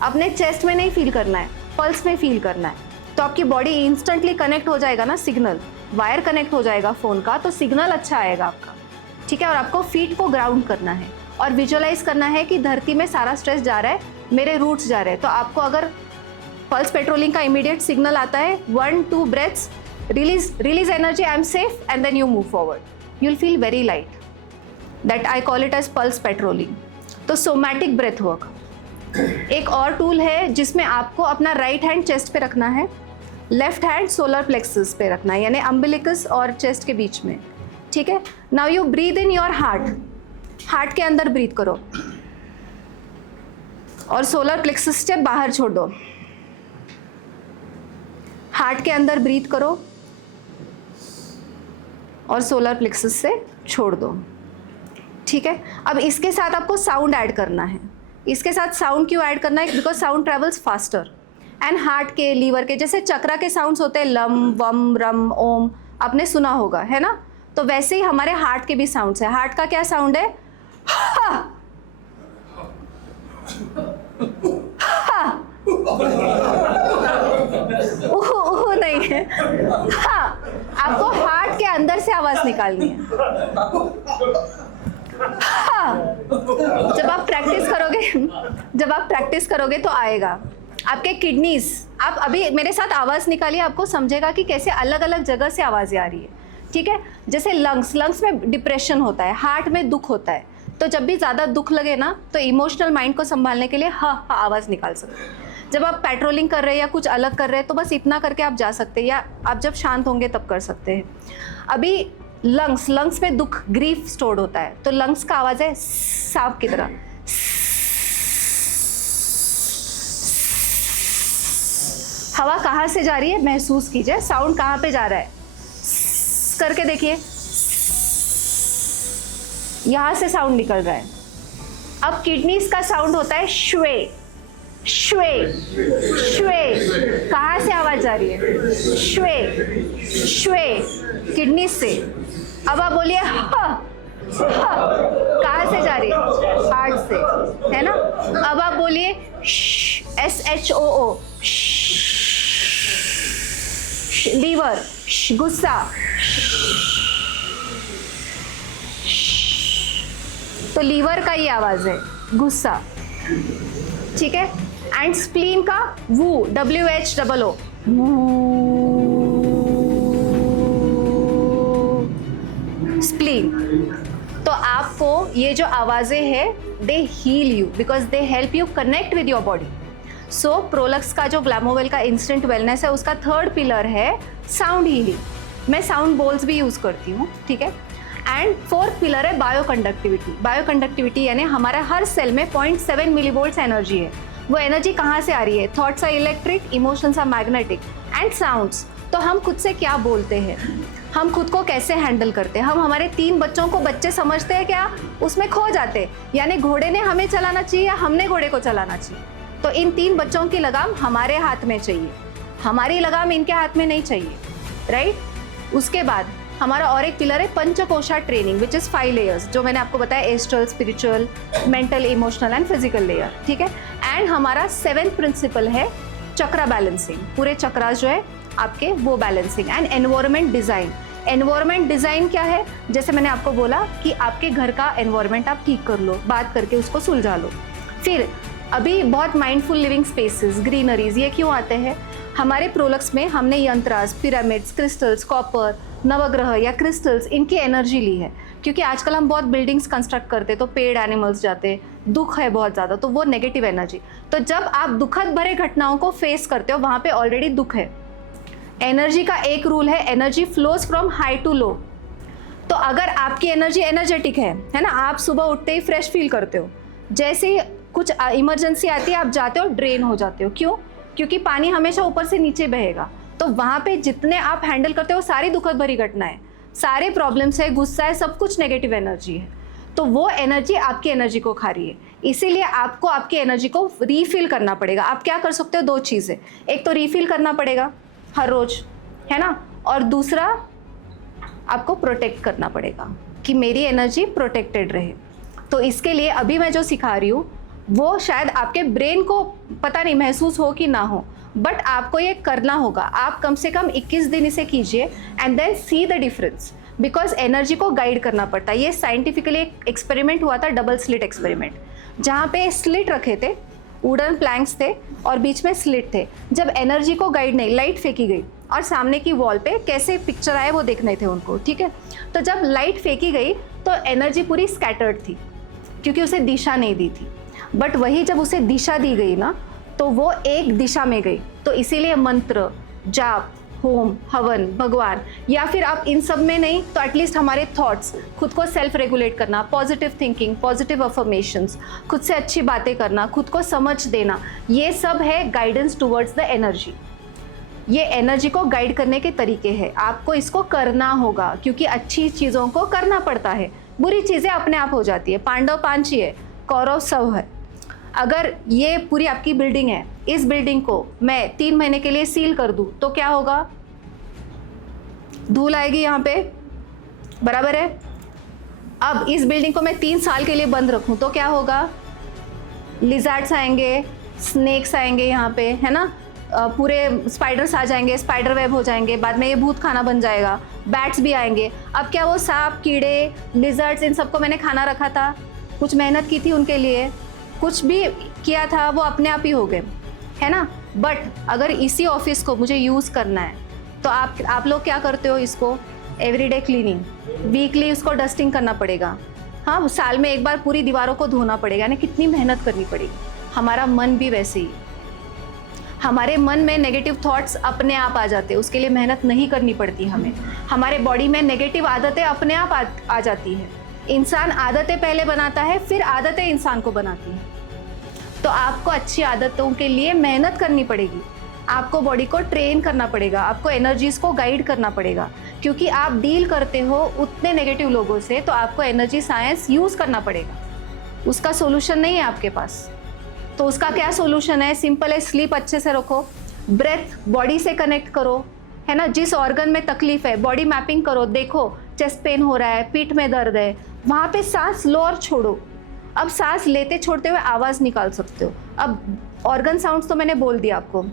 अपने चेस्ट में नहीं फील करना है, पल्स में फील करना है। तो आपकी बॉडी इंस्टेंटली कनेक्ट हो जाएगा ना, सिग्नल वायर कनेक्ट हो जाएगा फ़ोन का, तो सिग्नल अच्छा आएगा आपका, ठीक है। और आपको फीट को ग्राउंड करना है और विजुअलाइज करना है कि धरती में सारा स्ट्रेस जा रहा है, मेरे रूट्स जा रहे हैं। तो आपको अगर पल्स पेट्रोलिंग का इमीडिएट सिग्नल आता है, 1-2 breaths, release energy, I am safe, and then you move forward, you will feel very light. That I call it as pulse patrolling. तो सोमैटिक ब्रेथ वर्क। एक और टूल है जिसमें आपको अपना राइट हैंड चेस्ट पे रखना है, लेफ्ट हैंड सोलर प्लेक्सस पे रखना है, यानी अम्बिलिकस और चेस्ट के बीच में, ठीक है। Now you breathe in your heart, heart के अंदर ब्रीथ करो और सोलर प्लेक्सस से बाहर छोड़ दो। हार्ट के अंदर ब्रीथ करो और सोलर प्लेक्सस से छोड़ दो, ठीक है। अब इसके साथ आपको साउंड ऐड करना है। इसके साथ साउंड क्यों ऐड करना है? Because sound travels faster. And heart के, लीवर के, जैसे चक्रा के साउंड्स होते हैं, लम, वम, रम, ओम, आपने सुना होगा, है ना। तो वैसे ही हमारे हार्ट के भी साउंड्स है। हार्ट का क्या साउंड है? हा। हा। उह नहीं है, हाँ। आपको हार्ट के अंदर से आवाज निकालनी है, हाँ। जब आप प्रैक्टिस करोगे तो आएगा। आपके किडनीज, आप अभी मेरे साथ आवाज़ निकालिए, आपको समझेगा कि कैसे अलग अलग जगह से आवाज़ें आ रही है, ठीक है। जैसे लंग्स में डिप्रेशन होता है, हार्ट में दुख होता है, तो जब भी ज़्यादा दुख लगे ना, तो इमोशनल माइंड को संभालने के लिए हाँ आवाज़ निकाल सकते हैं। जब आप पेट्रोलिंग कर रहे हैं या कुछ अलग कर रहे हैं, तो बस इतना करके आप जा सकते हैं, या आप जब शांत होंगे तब कर सकते हैं। अभी लंग्स में दुख, ग्रीफ स्टोर्ड होता है, तो लंग्स का आवाज़ है सांप की तरह। हवा कहाँ से जा रही है महसूस कीजिए, साउंड कहाँ पे जा रहा है करके देखिए, यहाँ से साउंड निकल रहा है। अब किडनीज का साउंड होता है श्वे, श्वे, श्वे। कहाँ से आवाज जा रही है? श्वे, श्वे, किडनी से। अब आप बोलिए हा, कहाँ से जा रही है? हार्ट से, है ना। अब आप बोलिए SHOO, लीवर, गुस्सा, तो लीवर का ये आवाज है गुस्सा, ठीक है। एंड स्प्लीन का वू, WHOO, स्प्लीन। तो आपको ये जो आवाजें हैं they heal you because they help you connect with your body. So Prolux का जो ग्लैमोवेल का इंस्टेंट वेलनेस है उसका थर्ड पिलर है साउंड हीलिंग। मैं साउंड बोल्स भी यूज करती हूँ, ठीक है। एंड फोर्थ पिलर है बायोकंडक्टिविटी। बायोकंडक्टिविटी यानी हमारा हर सेल में 0.7 मिलीवोल्ट्स एनर्जी है। वो एनर्जी कहाँ से आ रही है? Thoughts are electric, emotions are magnetic and sounds. तो हम खुद से क्या बोलते हैं, हम खुद को कैसे हैंडल करते हैं, हम हमारे 3 बच्चों को बच्चे समझते हैं क्या, उसमें खो जाते। यानी घोड़े ने हमें चलाना चाहिए या हमने घोड़े को चलाना चाहिए। तो इन 3 बच्चों की लगाम हमारे हाथ में चाहिए, हमारी लगाम इनके हाथ में नहीं चाहिए, राइट। उसके बाद हमारा और एक पिलर है पंचकोशा ट्रेनिंग विच इज़ 5 लेयर्स, जो मैंने आपको बताया astral, spiritual, mental, emotional and physical layer, ठीक है। एंड हमारा 7th प्रिंसिपल है चक्रा बैलेंसिंग। पूरे चक्रा जो है आपके वो balancing. And environment design. Environment design क्या है? जैसे मैंने आपको बोला कि आपके घर का एनवायरनमेंट आप ठीक कर लो, बात करके उसको सुलझा लो। फिर अभी बहुत माइंडफुल लिविंग स्पेसेस, ग्रीनरीज, ये क्यों आते हैं? हमारे प्रोलक्स में हमने यंत्रास, पिरामिड्स, क्रिस्टल्स, कॉपर, नवग्रह या क्रिस्टल्स, इनकी एनर्जी ली है। क्योंकि आजकल हम बहुत बिल्डिंग्स कंस्ट्रक्ट करते तो पेड़, एनिमल्स जाते, दुख है बहुत ज़्यादा, तो वो नेगेटिव एनर्जी। तो जब आप दुखद भरे घटनाओं को फेस करते हो वहाँ पे ऑलरेडी दुख है। एनर्जी का एक रूल है, energy flows from high to low. तो अगर आपकी एनर्जी एनर्जेटिक है ना, आप सुबह उठते ही फ्रेश फील करते हो, जैसे ही कुछ इमरजेंसी आती है आप जाते हो ड्रेन हो जाते हो। क्यों? क्योंकि पानी हमेशा ऊपर से नीचे बहेगा। तो वहाँ पे जितने आप हैंडल करते हो सारी दुखद भरी घटनाएं, सारे प्रॉब्लम्स है, गुस्सा है, सब कुछ नेगेटिव एनर्जी है। तो वो एनर्जी आपकी एनर्जी को खा रही है। इसीलिए आपको आपकी एनर्जी को रीफिल करना पड़ेगा। आप क्या कर सकते हो? 2 चीज़ें, एक तो रीफिल करना पड़ेगा हर रोज, है ना, और दूसरा आपको प्रोटेक्ट करना पड़ेगा कि मेरी एनर्जी प्रोटेक्टेड रहे। तो इसके लिए अभी मैं जो सिखा रही हूँ वो शायद आपके ब्रेन को पता नहीं महसूस हो कि ना हो, बट आपको ये करना होगा। आप कम से कम 21 दिन इसे कीजिए and then see the difference, because energy को गाइड करना पड़ता है। ये साइंटिफिकली एक एक्सपेरिमेंट हुआ था, डबल स्लिट एक्सपेरिमेंट, जहाँ पे स्लिट रखे थे, वुडन प्लैंक्स थे और बीच में स्लिट थे। जब एनर्जी को गाइड नहीं, लाइट फेंकी गई और सामने की वॉल पे कैसे पिक्चर आए वो देखने थे उनको, ठीक है। तो जब लाइट फेंकी गई तो एनर्जी पूरी स्कैटर्ड थी क्योंकि उसे दिशा नहीं दी थी। बट वही जब उसे दिशा दी गई ना तो वो एक दिशा में गई। तो इसीलिए मंत्र, जाप, होम, हवन, भगवान, या फिर आप इन सब में नहीं तो एटलीस्ट हमारे थॉट्स, खुद को सेल्फ रेगुलेट करना, पॉजिटिव थिंकिंग, पॉजिटिव अफर्मेशंस, खुद से अच्छी बातें करना, खुद को समझ देना, ये सब है गाइडेंस टुवर्ड्स द एनर्जी। ये एनर्जी को गाइड करने के तरीके हैं। आपको इसको करना होगा क्योंकि अच्छी चीज़ों को करना पड़ता है, बुरी चीज़ें अपने आप हो जाती है। पांडव 5 ही है, कौरव 100 है। अगर ये पूरी आपकी बिल्डिंग है, इस बिल्डिंग को मैं 3 महीने के लिए सील कर दूं तो क्या होगा? धूल आएगी यहाँ पे, बराबर है। अब इस बिल्डिंग को मैं 3 साल के लिए बंद रखूं तो क्या होगा? लिजर्ड्स आएंगे, स्नेक्स आएंगे यहाँ पे, है ना, पूरे स्पाइडर्स आ जाएंगे, स्पाइडर वेब हो जाएंगे, बाद में ये भूत खाना बन जाएगा, बैट्स भी आएंगे। अब क्या वो सांप, कीड़े, लिजर्ड्स, इन सबको मैंने खाना रखा था? कुछ मेहनत की थी उनके लिए, कुछ भी किया था, वो अपने आप ही हो गए, है ना। बट अगर इसी ऑफिस को मुझे यूज़ करना है तो आप लोग क्या करते हो? इसको एवरीडे क्लीनिंग, वीकली उसको डस्टिंग करना पड़ेगा, हाँ, साल में एक बार पूरी दीवारों को धोना पड़ेगा, यानी कितनी मेहनत करनी पड़ेगी। हमारा मन भी वैसे ही, हमारे मन में नेगेटिव थॉट्स अपने आप आ जाते हैं, उसके लिए मेहनत नहीं करनी पड़ती हमें। हमारे बॉडी में नेगेटिव आदतें अपने आप आ जाती है। इंसान आदतें पहले बनाता है, फिर आदतें इंसान को बनाती हैं। तो आपको अच्छी आदतों के लिए मेहनत करनी पड़ेगी, आपको बॉडी को ट्रेन करना पड़ेगा, आपको एनर्जीज को गाइड करना पड़ेगा, क्योंकि आप डील करते हो उतने नेगेटिव लोगों से, तो आपको एनर्जी साइंस यूज़ करना पड़ेगा। उसका सोल्यूशन नहीं है आपके पास। तो उसका क्या सोल्यूशन है? सिंपल है, स्लीप अच्छे से रखो, ब्रेथ बॉडी से कनेक्ट करो, है ना। जिस ऑर्गन में तकलीफ है बॉडी मैपिंग करो, देखो चेस्ट पेन हो रहा है, पीठ में दर्द है, वहाँ पे सांस लो और छोड़ो। अब सांस लेते छोड़ते हुए आवाज़ निकाल सकते हो। अब ऑर्गन साउंड्स तो मैंने बोल दिया आपको।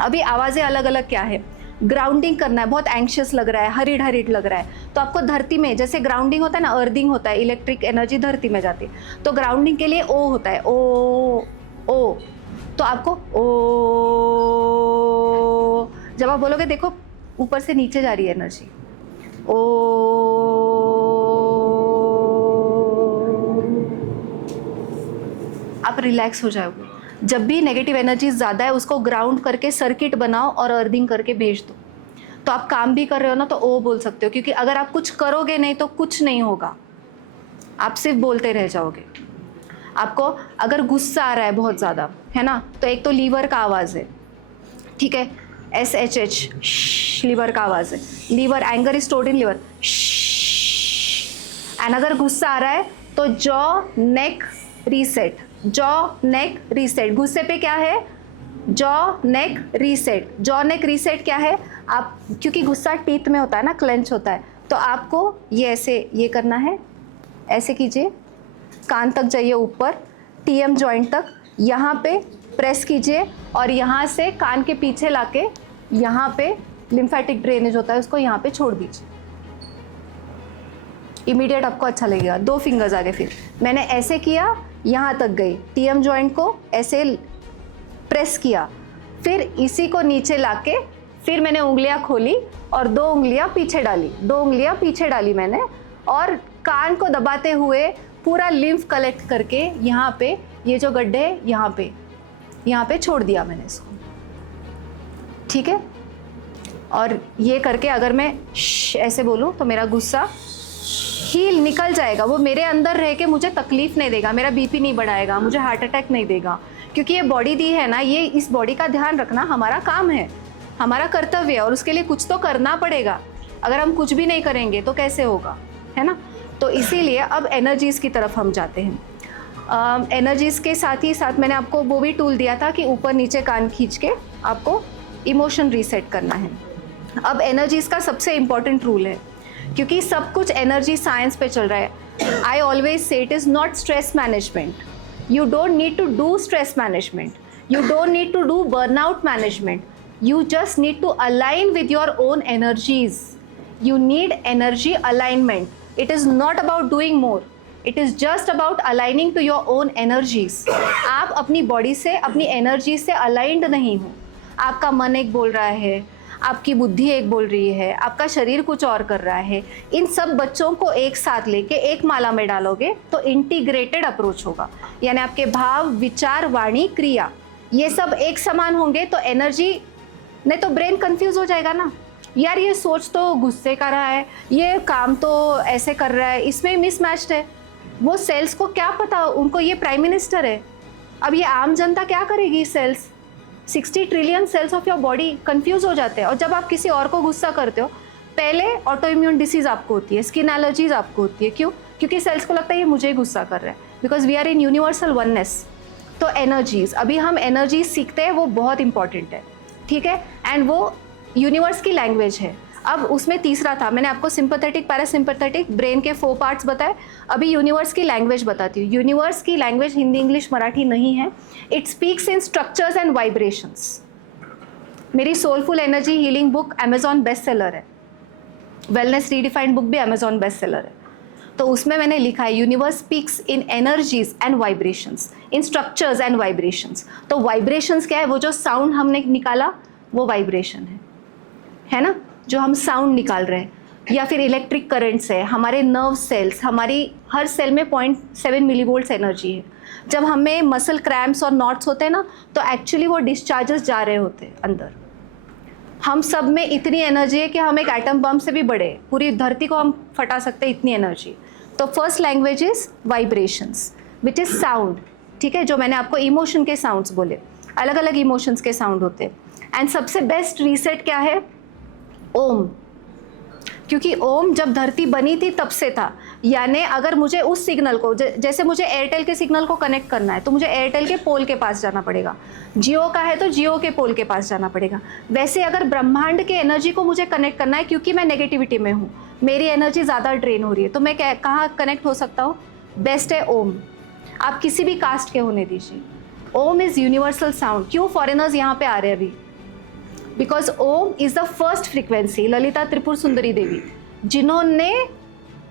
अभी आवाज़ें अलग अलग क्या है? ग्राउंडिंग करना है, बहुत एंशियस लग रहा है, हरिड हरिड लग रहा है, तो आपको धरती में, जैसे ग्राउंडिंग होता है ना, अर्थिंग होता है, इलेक्ट्रिक एनर्जी धरती में जाती है, तो ग्राउंडिंग के लिए ओ होता है, ओ ओ, तो आपको ओ, जब आप बोलोगे देखो ऊपर से नीचे जा रही है एनर्जी, ओ, आप रिलैक्स हो जाओगे। जब भी नेगेटिव एनर्जी ज़्यादा है उसको ग्राउंड करके सर्किट बनाओ और अर्थिंग करके भेज दो। तो आप काम भी कर रहे हो ना तो ओ बोल सकते हो, क्योंकि अगर आप कुछ करोगे नहीं तो कुछ नहीं होगा, आप सिर्फ बोलते रह जाओगे। आपको अगर गुस्सा आ रहा है बहुत ज़्यादा, है ना, तो एक तो लीवर का आवाज़ है, ठीक है, SHH, लीवर का आवाज़ है, liver, anger is stored in liver. And अगर गुस्सा आ रहा है तो jaw neck reset, jaw neck reset, गुस्से पे क्या है, jaw neck reset. Jaw neck reset क्या है, आप, क्योंकि गुस्सा टीथ में होता है ना, क्लेंच होता है, तो आपको ये ऐसे ये करना है, ऐसे कीजिए, कान तक जाइए ऊपर, TM जॉइंट तक, यहाँ पे प्रेस कीजिए और यहाँ से कान के पीछे लाके यहाँ पे लिम्फेटिक ड्रेनेज होता है उसको यहाँ पे छोड़ दीजिए। इमीडिएट आपको अच्छा लगेगा। 2 फिंगर्स आगे, फिर मैंने ऐसे किया, यहाँ तक गई, TM जॉइंट को ऐसे प्रेस किया, फिर इसी को नीचे लाके फिर मैंने उंगलियां खोली और 2 उंगलियां पीछे डाली, 2 उंगलियां पीछे डाली मैंने, और कान को दबाते हुए पूरा लिम्फ कलेक्ट करके यहाँ पे, ये जो गड्ढे है यहाँ पे छोड़ दिया मैंने इसको, ठीक है। और ये करके अगर मैं ऐसे बोलूँ तो मेरा गुस्सा हील निकल जाएगा, वो मेरे अंदर रह के मुझे तकलीफ नहीं देगा, मेरा BP नहीं बढ़ाएगा, मुझे हार्ट अटैक नहीं देगा, क्योंकि ये बॉडी दी है ना, ये इस बॉडी का ध्यान रखना हमारा काम है, हमारा कर्तव्य है, और उसके लिए कुछ तो करना पड़ेगा। अगर हम कुछ भी नहीं करेंगे तो कैसे होगा, है ना। तो इसीलिए अब एनर्जीज़ की तरफ हम जाते हैं। एनर्जीज़ के साथ ही साथ मैंने आपको वो भी टूल दिया था कि ऊपर नीचे कान खींच के आपको इमोशन रीसेट करना है। अब एनर्जीज़ का सबसे इम्पॉर्टेंट रूल है, क्योंकि सब कुछ एनर्जी साइंस पे चल रहा है। I always say it is not stress management, you don't need to do stress management, you don't need to do burnout management, you just need to align with your own energies. You need energy alignment. It is not about doing more, it is just about aligning to your own energies. आप अपनी body से, अपनी energy से aligned नहीं हो, आपका मन एक बोल रहा है, आपकी बुद्धि एक बोल रही है, आपका शरीर कुछ और कर रहा है। इन सब बच्चों को एक साथ लेके एक माला में डालोगे तो इंटीग्रेटेड अप्रोच होगा, यानी आपके भाव, विचार, वाणी, क्रिया ये सब एक समान होंगे तो एनर्जी, नहीं तो ब्रेन कंफ्यूज हो जाएगा ना, यार ये सोच तो गुस्से कर रहा है, ये काम तो ऐसे कर रहा है, इसमें मिसमैच्ड है। वो सेल्स को क्या पता, उनको ये प्राइम मिनिस्टर है, अब ये आम जनता क्या करेगी। Cells 60 trillion cells of your body confuse हो जाते हैं। और जब आप किसी और को गुस्सा करते हो, पहले ऑटो इम्यून डिसीज आपको होती है, स्किन एलर्जीज आपको होती है, क्यों, क्योंकि सेल्स को लगता है ये मुझे ही गुस्सा कर रहा है, because we are in universal oneness. तो एनर्जीज, अभी हम एनर्जीज सीखते हैं, वो बहुत इंपॉर्टेंट है, ठीक है, एंड वो यूनिवर्स की लैंग्वेज है। अब उसमें तीसरा था, मैंने आपको सिंपैथेटिक, पैरासिम्पैथेटिक, ब्रेन के 4 पार्ट्स बताए, अभी यूनिवर्स की लैंग्वेज बताती हूँ। यूनिवर्स की लैंग्वेज हिंदी, इंग्लिश, मराठी नहीं है, it speaks in structures and vibrations. मेरी soulful energy healing book Amazon best seller है, वेलनेस रीडिफाइंड बुक भी अमेजॉन बेस्ट सेलर है। तो उसमें मैंने लिखा है universe speaks in energies and vibrations, in structures and vibrations. तो वाइब्रेशंस क्या है, वो जो साउंड हमने निकाला वो वाइब्रेशन है ना, जो हम साउंड निकाल रहे हैं, या फिर इलेक्ट्रिक करंट्स है, हमारे नर्व सेल्स, हमारी हर सेल में 0.7 मिलीवोल्ट्स एनर्जी है। जब हमें मसल क्रैम्प्स और नॉट्स होते हैं ना, तो एक्चुअली वो डिस्चार्जेस जा रहे होते हैं अंदर। हम सब में इतनी एनर्जी है कि हम एक एटम बम से भी बड़े, पूरी धरती को हम फटा सकते हैं, इतनी एनर्जी। तो first language is vibrations which is sound, ठीक है, जो मैंने आपको इमोशन के साउंड्स बोले, अलग अलग इमोशंस के साउंड होते हैं। एंड सबसे बेस्ट रीसेट क्या है, ओम, क्योंकि ओम जब धरती बनी थी तब से था। यानी अगर मुझे उस सिग्नल को, जैसे मुझे एयरटेल के सिग्नल को कनेक्ट करना है तो मुझे एयरटेल के पोल के पास जाना पड़ेगा, जियो का है तो जियो के पोल के पास जाना पड़ेगा। वैसे अगर ब्रह्मांड के एनर्जी को मुझे कनेक्ट करना है, क्योंकि मैं नेगेटिविटी में हूँ, मेरी एनर्जी ज़्यादा ड्रेन हो रही है, तो मैं कहाँ कनेक्ट हो सकता हूँ, बेस्ट है ओम। आप किसी भी कास्ट के होने दीजिए, ओम इज़ यूनिवर्सल साउंड। क्यों फॉरेनर्स यहाँ पे आ रहे हैं अभी, because Om is the first frequency, Lalita Tripura Sundari Devi जिन्होंने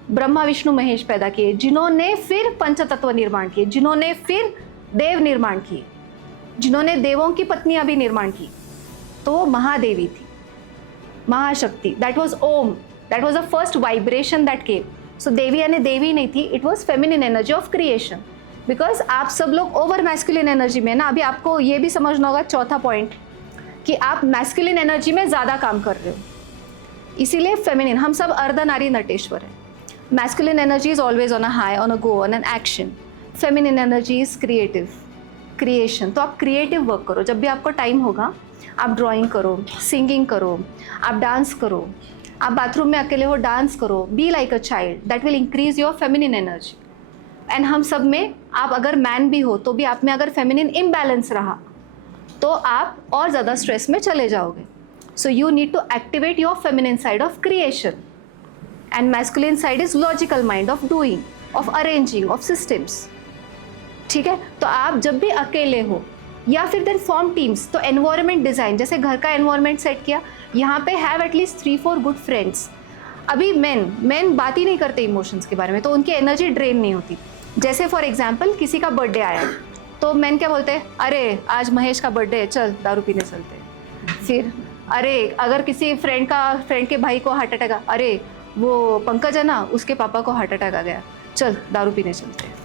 ब्रह्मा विष्णु महेश पैदा किए, जिन्होंने फिर पंचतत्व निर्माण किए, जिन्होंने फिर देव निर्माण किए, जिन्होंने देवों की पत्नियां भी निर्माण की, तो वो महादेवी थी, Mahashakti. That was Om, that was the first vibration that came. So देवी यानी देवी नहीं थी, it was feminine energy of creation. Because आप सब लोग ओवर मैस्कुलिन एनर्जी में ना, अभी आपको ये भी समझना होगा चौथा पॉइंट कि आप मैस्कुलिन एनर्जी में ज़्यादा काम कर रहे हो, इसीलिए फेमिनिन. हम सब अर्धनारी नटेश्वर हैं. Masculine energy is always on a high, on a go, on an action. Feminine energy is creative, creation. तो आप क्रिएटिव वर्क करो. जब भी आपको टाइम होगा आप ड्राइंग करो, सिंगिंग करो, आप डांस करो, आप बाथरूम में अकेले हो डांस करो. Be like a child, that will increase your feminine energy. And हम सब में, आप अगर मैन भी हो तो भी आप में अगर फेमिनिन इम्बैलेंस रहा तो आप और ज़्यादा स्ट्रेस में चले जाओगे. So you need to activate your feminine side of creation, and masculine side is logical mind of doing, of arranging, of systems. ठीक है. तो आप जब भी अकेले हो या फिर देन फॉर्म टीम्स. तो एनवायरनमेंट डिज़ाइन, जैसे घर का एनवायरनमेंट सेट किया, यहाँ पे हैव एटलीस्ट 3-4 गुड फ्रेंड्स. अभी मेन बात ही नहीं करते इमोशंस के बारे में, तो उनकी एनर्जी ड्रेन नहीं होती. जैसे फॉर एग्जाम्पल किसी का बर्थडे आया तो मैन क्या बोलते हैं, अरे आज महेश का बर्थडे है, चल दारू पीने चलते हैं. फिर अरे अगर किसी फ्रेंड के भाई को हार्ट अटैक, अरे वो पंकज है ना, उसके पापा को हार्ट अटैक आ गया, चल दारू पीने चलते हैं.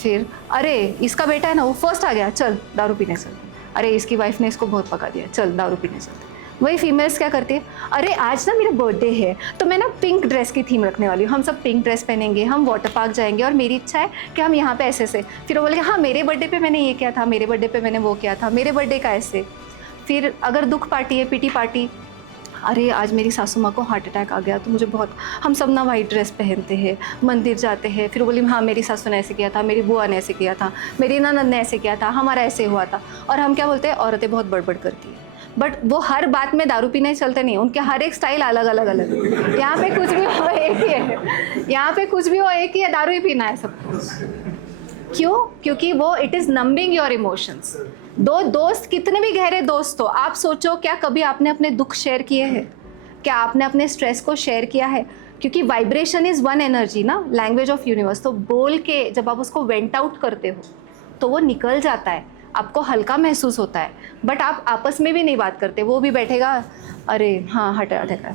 फिर अरे इसका बेटा है ना, वो फर्स्ट आ गया, चल दारू पीने चलते हैं. अरे इसकी वाइफ ने इसको बहुत पका दिया, चल दारू पीने चलते हैं. वही फीमेल्स क्या करती है, अरे आज ना मेरा बर्थडे है तो मैं ना पिंक ड्रेस की थीम रखने वाली हूँ, हम सब पिंक ड्रेस पहनेंगे, हम वाटर पार्क जाएंगे और मेरी इच्छा है कि हम यहाँ पे ऐसे से. फिर वो बोलेंगे हाँ मेरे बर्थडे पे मैंने ये किया था, मेरे बर्थडे पे मैंने वो किया था, मेरे बर्थडे का ऐसे. फिर अगर दुख पार्टी है, पीटी पार्टी, अरे आज मेरी सासू माँ को हार्ट अटैक आ गया तो मुझे बहुत, हम सब ना वाइट ड्रेस पहनते हैं, मंदिर जाते हैं. फिर बोली हाँ मेरी सासू ने ऐसे किया था, मेरी बुआ ने ऐसे किया था, मेरी ननद ने ऐसे किया था, हमारा ऐसे हुआ था. और हम क्या बोलते हैं, औरतें बहुत बड़बड़ करती है. बट वो हर बात में दारू पीने चलते नहीं, उनके हर एक स्टाइल अलग अलग अलग. यहाँ पे कुछ भी हो एक ही है, यहाँ पे कुछ भी हो एक ही है, दारू ही पीना है सबको. क्यों? क्योंकि वो it is numbing your emotions. दो दोस्त कितने भी गहरे दोस्त हो, आप सोचो क्या कभी आपने अपने दुख शेयर किए हैं? क्या आपने अपने स्ट्रेस को शेयर किया है? क्योंकि वाइब्रेशन इज़ वन एनर्जी ना, लैंग्वेज ऑफ यूनिवर्स. तो बोल के जब आप उसको वेंट आउट करते हो तो वो निकल जाता है, आपको हल्का महसूस होता है. बट आप आपस में भी नहीं बात करते, वो भी बैठेगा, अरे हाँ हटेगा,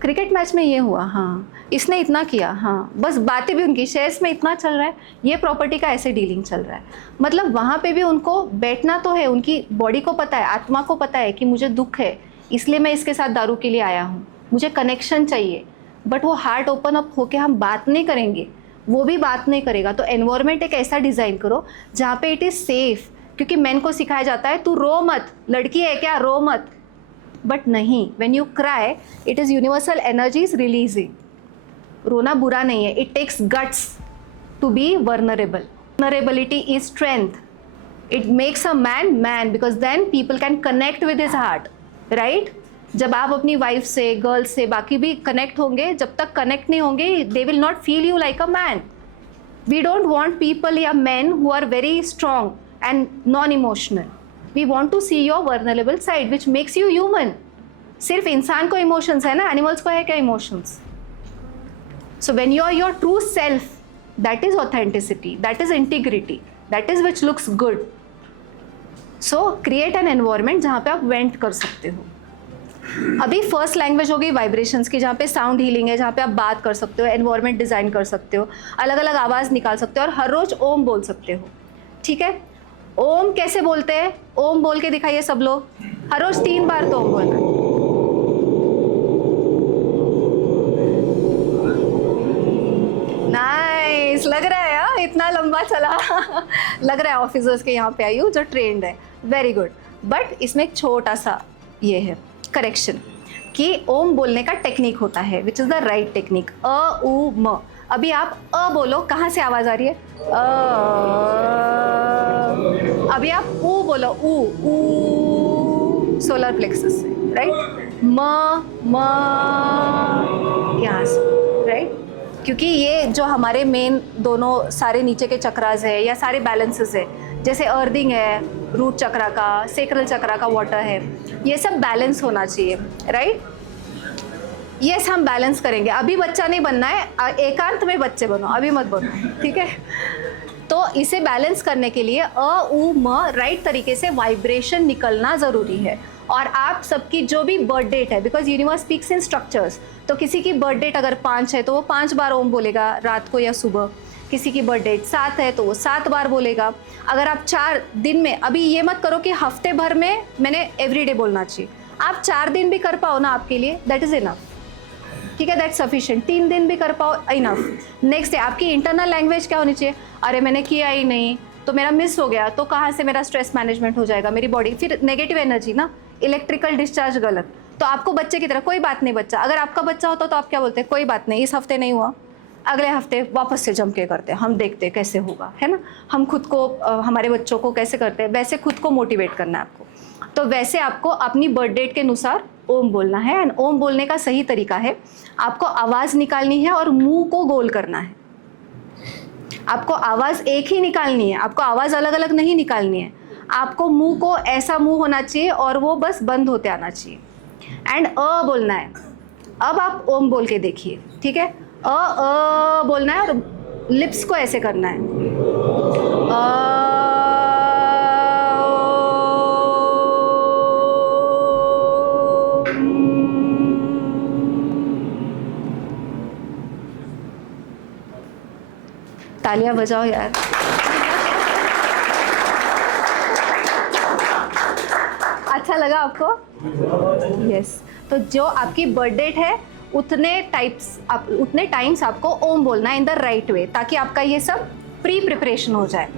क्रिकेट मैच में ये हुआ, हाँ इसने इतना किया, हाँ बस बातें भी उनकी, शेयर्स में इतना चल रहा है, ये प्रॉपर्टी का ऐसे डीलिंग चल रहा है. मतलब वहाँ पे भी उनको बैठना तो है, उनकी बॉडी को पता है, आत्मा को पता है कि मुझे दुख है, इसलिए मैं इसके साथ दारू के लिए आया हूँ, मुझे कनेक्शन चाहिए. बट वो हार्ट ओपन अप होके हम बात नहीं करेंगे, वो भी बात नहीं करेगा. तो एनवायरनमेंट एक ऐसा डिज़ाइन करो जहाँ पे इट इज़ सेफ. क्योंकि मैन को सिखाया जाता है तू रो मत, लड़की है क्या, रो मत. बट नहीं, when you cry it is universal energies releasing. रोना बुरा नहीं है, it takes guts to be vulnerable. Vulnerability is strength. It makes a man because then people can connect with his heart, right. जब आप अपनी wife से, girls से, बाकी भी कनेक्ट होंगे, जब तक कनेक्ट नहीं होंगे they will not feel you like a man. We don't want people या man who are very strong and non-emotional. We want to see your vulnerable side which makes you human. सिर्फ इंसान को emotions है ना, animals को है क्या emotions? So when you are your true self, that is authenticity, that is integrity, that is which looks good. So create an environment जहाँ पे आप vent कर सकते हो. अभी फर्स्ट लैंग्वेज हो गई वाइब्रेशंस की, जहाँ पे साउंड हीलिंग है, जहाँ पे आप बात कर सकते हो, एनवायरनमेंट डिज़ाइन कर सकते हो, अलग अलग आवाज़ निकाल सकते हो और हर रोज़ ओम बोल सकते हो. ठीक है. ओम कैसे बोलते हैं? ओम बोल के दिखाइए सब लोग, हर रोज 3 बार तो ओम बोलना है. नाइस, लग रहा है हाँ, इतना लंबा चला. लग रहा है ऑफिसर्स के यहाँ पे आई हूँ जो ट्रेंड है. Very good. बट इसमें एक छोटा सा ये है करेक्शन कि ओम बोलने का टेक्निक होता है which is the right technique. अ उ म. अभी आप अ बोलो, कहाँ से आवाज़ आ रही है? अभी आप ऊ बोलो, ऊ सोलर प्लेक्सस से, राइट. म यहाँ से, राइट. क्योंकि ये जो हमारे मेन दोनों सारे नीचे के चक्रास है या सारे बैलेंसेस है, जैसे अर्दिंग है रूट चक्रा का, सेक्रल चक्रा का वाटर है, ये सब बैलेंस होना चाहिए, राइट? यस, हम बैलेंस करेंगे। अभी बच्चा नहीं बनना है, एकांत में बच्चे बनो, अभी मत बनो, ठीक है? तो इसे बैलेंस करने के लिए अ उ म राइट तरीके से वाइब्रेशन निकलना ज़रूरी है। और आप सबकी जो भी बर्थ डेट है, because universe speaks in structures, तो किसी की बर्थ डेट अगर 5 है तो वो 5 बार ओम बोलेगा रात को या सुबह। किसी की बर्थ डेट 7 है तो वो 7 बार बोलेगा। अगर आप 4 दिन में, अभी ये मत करो कि हफ्ते भर में मैंने एवरीडे बोलना चाहिए, आप 4 दिन भी कर पाओ ना आपके लिए, दैट इज़ इनफ, ठीक है? That's sufficient. 3 दिन भी कर पाओ, इनफ। नेक्स्ट है आपकी इंटरनल लैंग्वेज क्या होनी चाहिए? अरे मैंने किया ही नहीं तो मेरा मिस हो गया, तो कहाँ से मेरा स्ट्रेस मैनेजमेंट हो जाएगा, मेरी बॉडी फिर नेगेटिव एनर्जी ना, इलेक्ट्रिकल डिस्चार्ज गलत। तो आपको बच्चे की तरह कोई बात नहीं बच्चा, अगर आपका बच्चा होता तो आप क्या बोलते? कोई बात नहीं, इस हफ्ते नहीं हुआ, अगले हफ्ते वापस से जम के करते हैं, हम देखते हैं कैसे होगा, है ना? हम खुद को हमारे बच्चों को कैसे करते हैं, वैसे खुद को मोटिवेट करना है आपको। तो वैसे आपको अपनी बर्थ डेट के अनुसार ओम बोलना है। एंड ओम बोलने का सही तरीका है, आपको आवाज़ निकालनी है और मुंह को गोल करना है। आपको आवाज़ एक ही निकालनी है, आपको आवाज़ अलग अलग नहीं निकालनी है। आपको मुंह को ऐसा मुंह होना चाहिए और वो बस बंद होते आना चाहिए। एंड बोलना है। अब आप ओम बोल के देखिए, ठीक है? बोलना है और लिप्स को ऐसे करना है। तालियां बजाओ यार। अच्छा लगा आपको? यस। तो जो आपकी बर्थ डेट है उतने टाइम्स आपको ओम बोलना है इन द राइट वे, ताकि आपका ये सब प्री प्रिपरेशन हो जाए।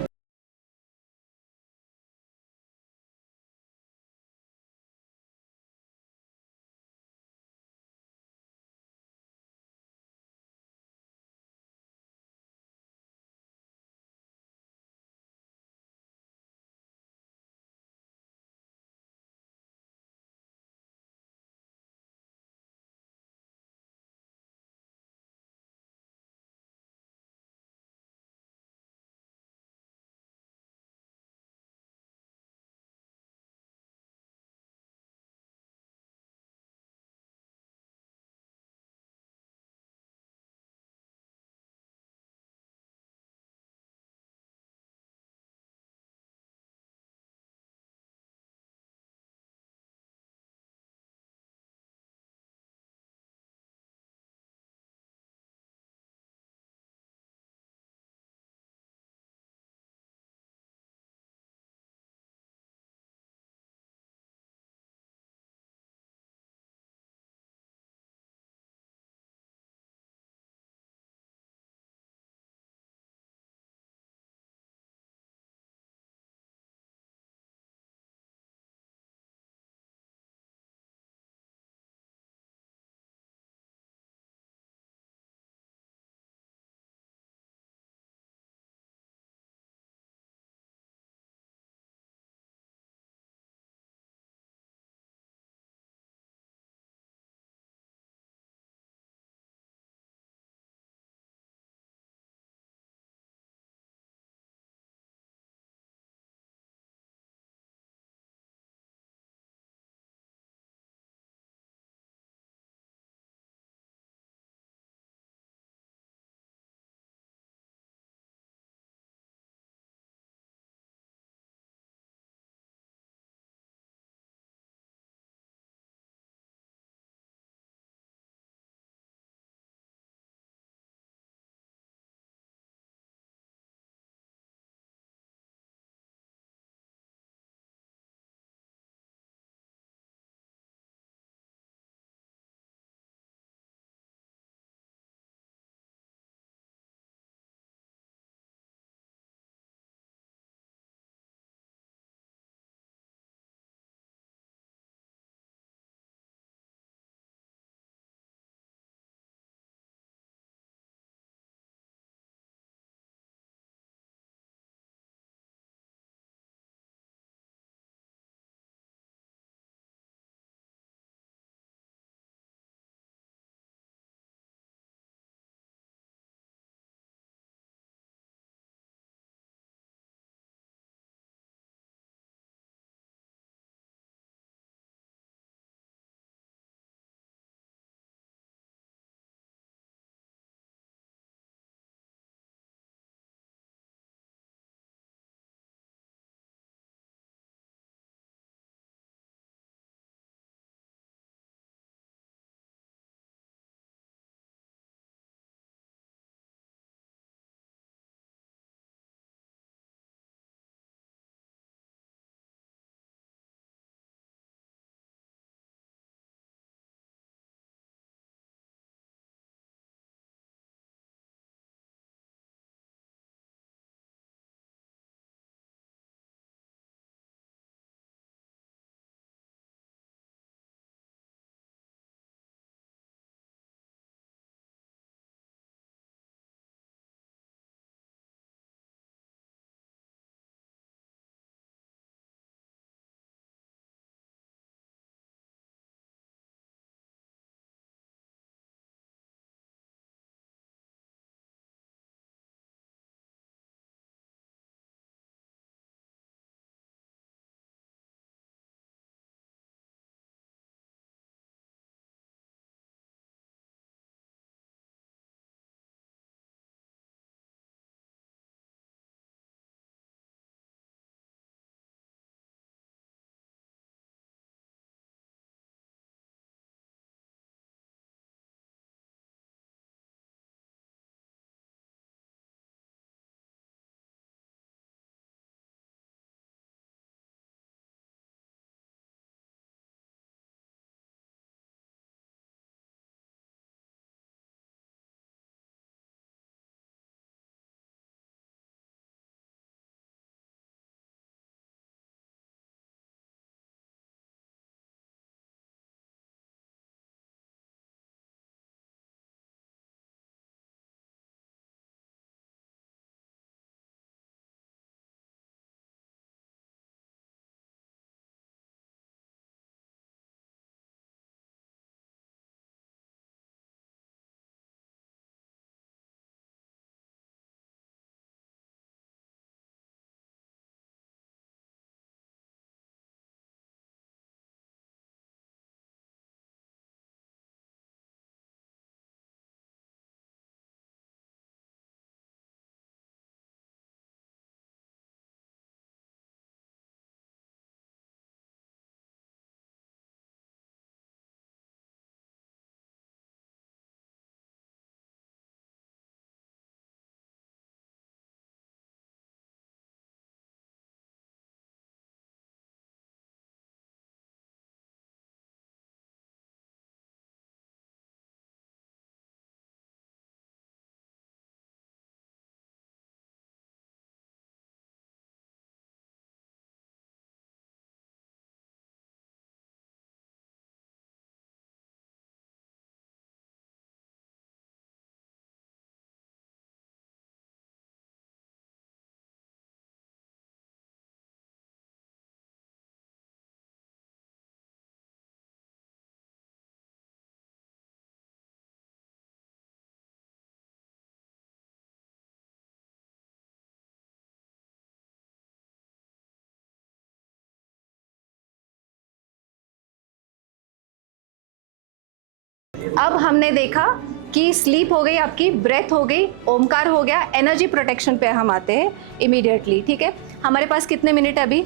अब हमने देखा कि स्लीप हो गई, आपकी ब्रेथ हो गई, ओमकार हो गया, एनर्जी प्रोटेक्शन पे हम आते हैं इमीडिएटली। ठीक है, हमारे पास कितने मिनट है अभी?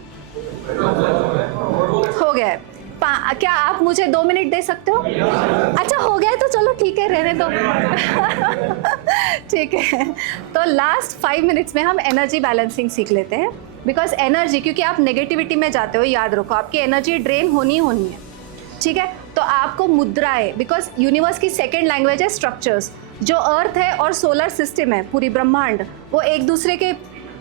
हो गया है। क्या आप मुझे 2 मिनट दे सकते हो? अच्छा हो गया है तो चलो ठीक है, रहने दो। ठीक है, तो लास्ट 5 मिनट्स में हम एनर्जी बैलेंसिंग सीख लेते हैं। बिकॉज एनर्जी, क्योंकि आप नेगेटिविटी में जाते हो, याद रखो आपकी एनर्जी ड्रेन होनी होनी है। ठीक है, तो आपको मुद्राएं, बिकॉज यूनिवर्स की सेकेंड लैंग्वेज है स्ट्रक्चर्स। जो अर्थ है और सोलर सिस्टम है, पूरी ब्रह्मांड, वो एक दूसरे के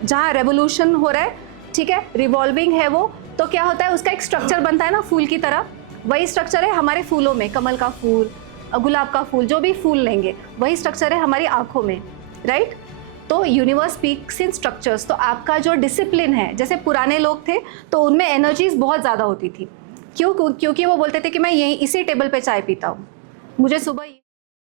जहाँ रेवोल्यूशन हो रहा है, ठीक है, रिवॉल्विंग है वो, तो क्या होता है उसका एक स्ट्रक्चर बनता है ना फूल की तरह। वही स्ट्रक्चर है हमारे फूलों में, कमल का फूल, गुलाब का फूल, जो भी फूल लेंगे वही स्ट्रक्चर है हमारी आंखों में, राइट। तो यूनिवर्स स्पीक्स इन स्ट्रक्चर्स। तो आपका जो डिसिप्लिन है, जैसे पुराने लोग थे तो उनमें एनर्जीज बहुत ज़्यादा होती थी। क्योंकि वो बोलते थे कि मैं यहीं इसी टेबल पे चाय पीता हूँ, मुझे सुबह